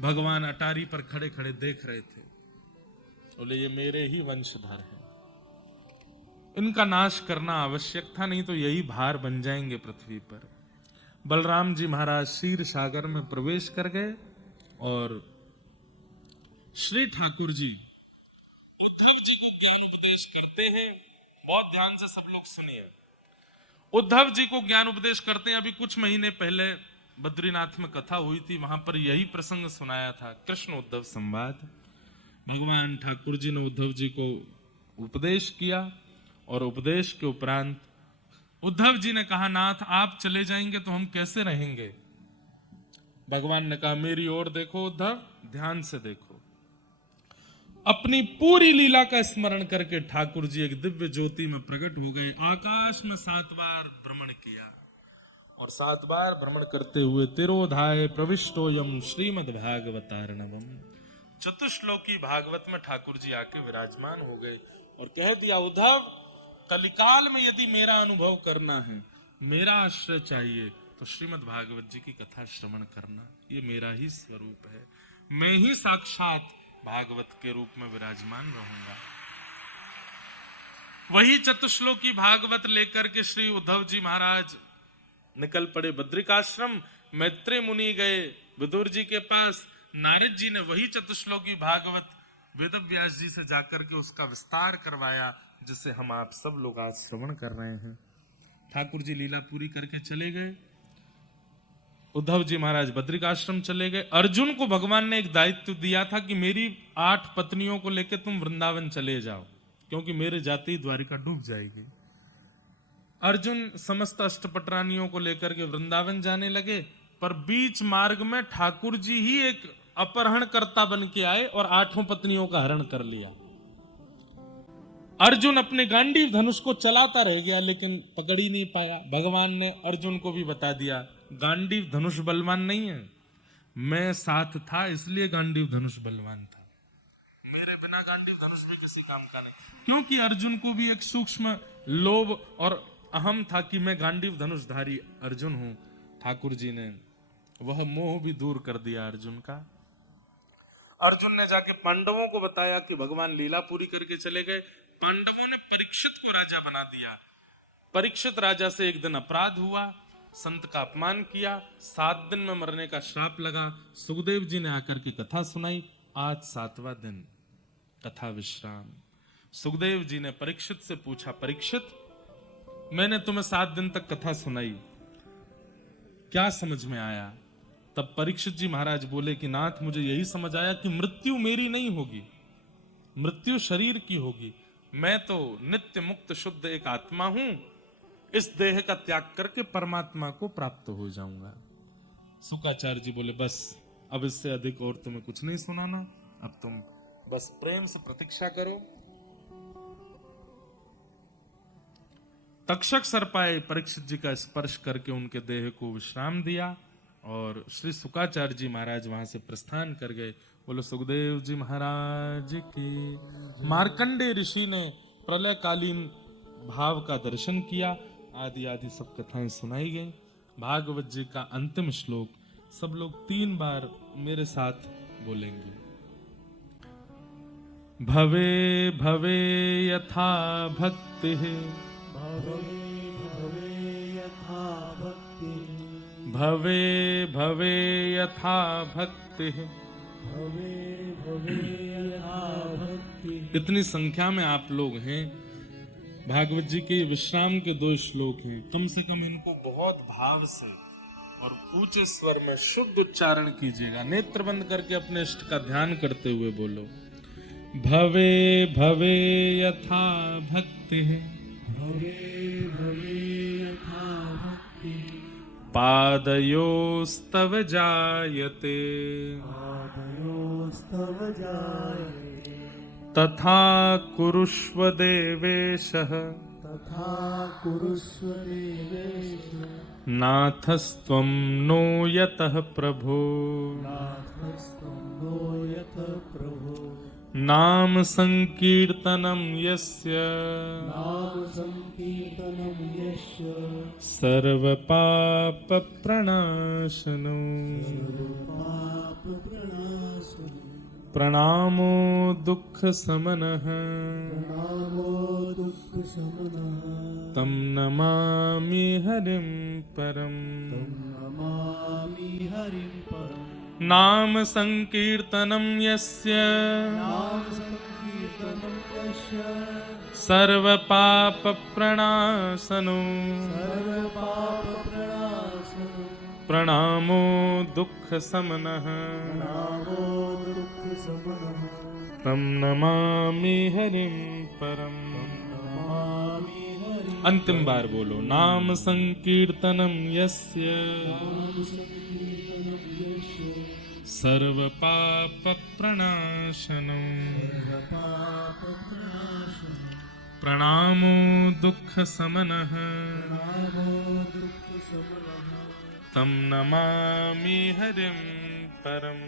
भगवान अटारी पर खड़े खड़े देख रहे थे, बोले ये मेरे ही वंशधर हैं, इनका नाश करना आवश्यक था, नहीं तो यही भार बन जाएंगे पृथ्वी पर। बलराम जी महाराज क्षीर सागर में प्रवेश कर गए और श्री ठाकुर जी उद्धव जी को ज्ञान उपदेश करते हैं। बहुत ध्यान से सब लोग सुनिए, उद्धव जी को ज्ञान उपदेश करते हैं। अभी कुछ महीने पहले बद्रीनाथ में कथा हुई थी, वहां पर यही प्रसंग सुनाया था, कृष्ण उद्धव संवाद। भगवान ठाकुर जी ने उद्धव जी को उपदेश किया और उपदेश के उपरांत उद्धव जी ने कहा नाथ आप चले जाएंगे तो हम कैसे रहेंगे। भगवान ने कहा मेरी ओर देखो उद्धव, ध्यान से देखो। अपनी पूरी लीला का स्मरण करके ठाकुर जी एक दिव्य ज्योति में प्रकट हो गए, आकाश में 7 बार भ्रमण किया और 7 बार भ्रमण करते हुए तिरोधाय प्रविष्टोयम श्रीमद् भागवतार्णवम, चतुश्लोकी भागवत में ठाकुर जी आके विराजमान हो गए और कह दिया उद्धव कलिकाल में यदि मेरा अनुभव करना है, मेरा आश्रय चाहिए, तो श्रीमद् भागवत जी की कथा श्रवण करना, ये मेरा ही स्वरूप है, मैं ही साक्षात भागवत के रूप में विराजमान रहूंगा। वही चतुश्लोकी भागवत लेकर के श्री उद्धव जी महाराज निकल पड़े बद्रिकाश्रम। मैत्रेय मुनि गए विदुर जी के पास, नारद जी ने वही चतुश्लोकी भागवत वेदव्यास जी से जाकर के उसका विस्तार करवाया, जिसे हम आप सब लोग आज श्रवण कर रहे हैं। ठाकुर जी लीला पूरी करके चले गए, उद्धव जी महाराज बद्रिकाश्रम चले गए। अर्जुन को भगवान ने एक दायित्व दिया था कि मेरी 8 पत्नियों को लेकर तुम वृंदावन चले जाओ, क्योंकि मेरे जाते ही द्वारिका डूब जाएगी। अर्जुन समस्त अष्टपट रानियों को लेकर के वृंदावन जाने लगे, पर बीच मार्ग में ठाकुर जी ही एक अपहरणकर्ता बन के आए और 8 पत्नियों का हरण कर लिया। अर्जुन अपने गांडीव धनुष को चलाता रह गया, लेकिन पकड़ ही नहीं पाया। भगवान ने अर्जुन को भी बता दिया गांडीव धनुष बलवान नहीं है, मैं साथ था इसलिए गांडीव धनुष बलवान था, मेरे बिना गांडीव धनुष भी किसी काम का नहीं। क्योंकि अर्जुन को भी एक सूक्ष्म लोभ और अहम था कि मैं गांडीव धनुषधारी अर्जुन हूं। ठाकुर जी ने वह मोह भी दूर कर दिया अर्जुन का। अर्जुन ने जाके पांडवों को बताया कि भगवान लीला पूरी करके चले गए। पांडवों ने परीक्षित को राजा बना दिया। परीक्षित राजा से एक दिन अपराध हुआ, संत का अपमान किया, 7 दिन में मरने का श्राप लगा। सुखदेव जी ने आकर के कथा सुनाई, आज 7वां दिन कथा विश्राम। सुखदेव जी ने परीक्षित से पूछा, परीक्षित मैंने तुम्हें 7 दिन तक कथा सुनाई, क्या समझ में आया? तब परीक्षित जी महाराज बोले कि नाथ मुझे यही समझ आया कि मृत्यु मेरी नहीं होगी, मृत्यु शरीर की होगी, मैं तो नित्य मुक्त शुद्ध एक आत्मा हूं, इस देह का त्याग करके परमात्मा को प्राप्त हो जाऊंगा। शुक्राचार्य जी बोले बस अब इससे अधिक और तुम्हें कुछ नहीं सुनाना, अब तुम बस प्रेम से प्रतीक्षा करो। तक्षक सर्पाए परीक्षित जी का स्पर्श करके उनके देह को विश्राम दिया और श्री शुक्राचार्य जी महाराज वहां से प्रस्थान कर गए। बोलो सुखदेव जी महाराज की। मार्कंडे ऋषि ने प्रलयकालीन भाव का दर्शन किया, आदि आदि सब कथाएं सुनाई गई। भागवत जी का अंतिम श्लोक सब लोग 3 बार मेरे साथ बोलेंगे। भवे भवे यथा भक्ति, भवे भवे यथा भक्ति। इतनी संख्या में आप लोग हैं। भागवत जी के विश्राम के 2 श्लोक हैं। कम से कम इनको बहुत भाव से और ऊंचे स्वर में शुद्ध उच्चारण कीजिएगा। नेत्र बंद करके अपने इष्ट का ध्यान करते हुए बोलो। भवे भवे यथा भक्ति, पादयोस्तव जायते, तथा कुरुष्व देवेशः, नाथस्त्वं नो यतः प्रभो। नाम संकीर्तनं यस्य सर्वपाप प्रणाशनो। प्रणामो दुख समनः, तं नमामि हरिं परम्। नाम संकीर्तनं यस्य सर्वपाप प्रणाशनो। प्रणामो दुख समनः, तं नमामि हरिं परम्। अंतिम बार बोलो। नाम संकीर्तनं यस्य सर्वपाप प्रणाशनो। प्रणामो दुख समनः, तं नमामि हरिं परम्।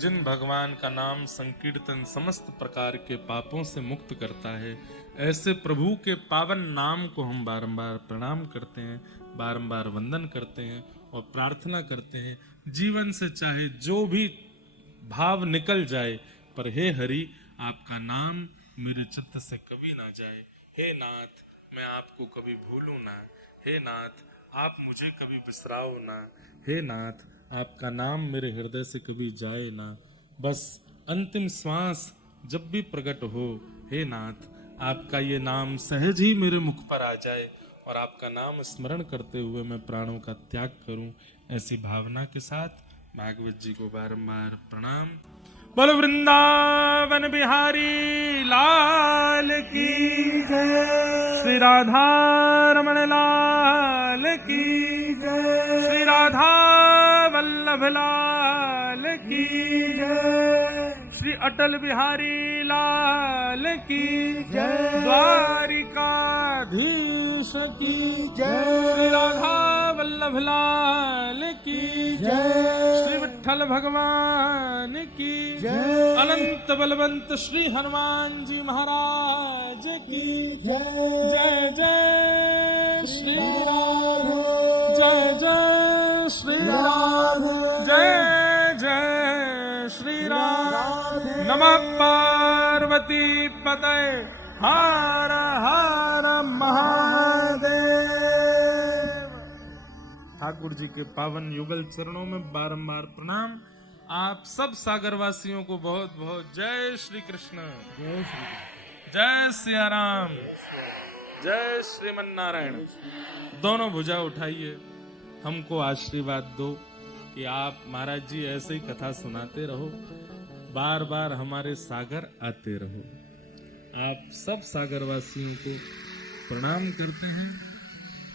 जिन भगवान का नाम संकीर्तन समस्त प्रकार के पापों से मुक्त करता है, ऐसे प्रभु के पावन नाम को हम बारंबार प्रणाम करते हैं, बारंबार वंदन करते हैं और प्रार्थना करते हैं। जीवन से चाहे जो भी भाव निकल जाए, पर हे हरि आपका नाम मेरे चित्त से कभी ना जाए। हे नाथ मैं आपको कभी भूलूं ना। हे नाथ आप मुझे कभी बिसराओ ना। हे नाथ आपका नाम मेरे हृदय से कभी जाए ना। बस अंतिम श्वास जब भी प्रकट हो, हे नाथ आपका ये नाम सहज ही मेरे मुख पर आ जाए और आपका नाम स्मरण करते हुए मैं प्राणों का त्याग करूं। ऐसी भावना के साथ भागवत जी को बारंबार प्रणाम। बोलो वृंदावन बिहारी लाल की जय। श्री राधा रमण लाल की जय। श्री राधा वल्लभ लाल की जय। श्री अटल बिहारी लाल की जय। द्वारिकाधीश की जय। श्री राधा वल्लभ लाल की जय। श्री विठ्ठल भगवान की जय। अनंत बलवंत श्री हनुमान जी महाराज की जय। जय जय श्री राधे। जय जय श्री राधे। जय जय श्री राधे। नमः पार्वती पतये हर हर महादेव। ठाकुर जी के पावन युगल चरणों में बारंबार प्रणाम। आप सब सागरवासियों को बहुत बहुत जय श्री कृष्ण। जय श्री जय सिया राम। जय श्रीमन नारायण। दोनों भुजा उठाइए, हमको आशीर्वाद दो कि आप महाराज जी ऐसे ही कथा सुनाते रहो, बार बार हमारे सागर आते रहो। आप सब सागरवासियों को प्रणाम करते हैं।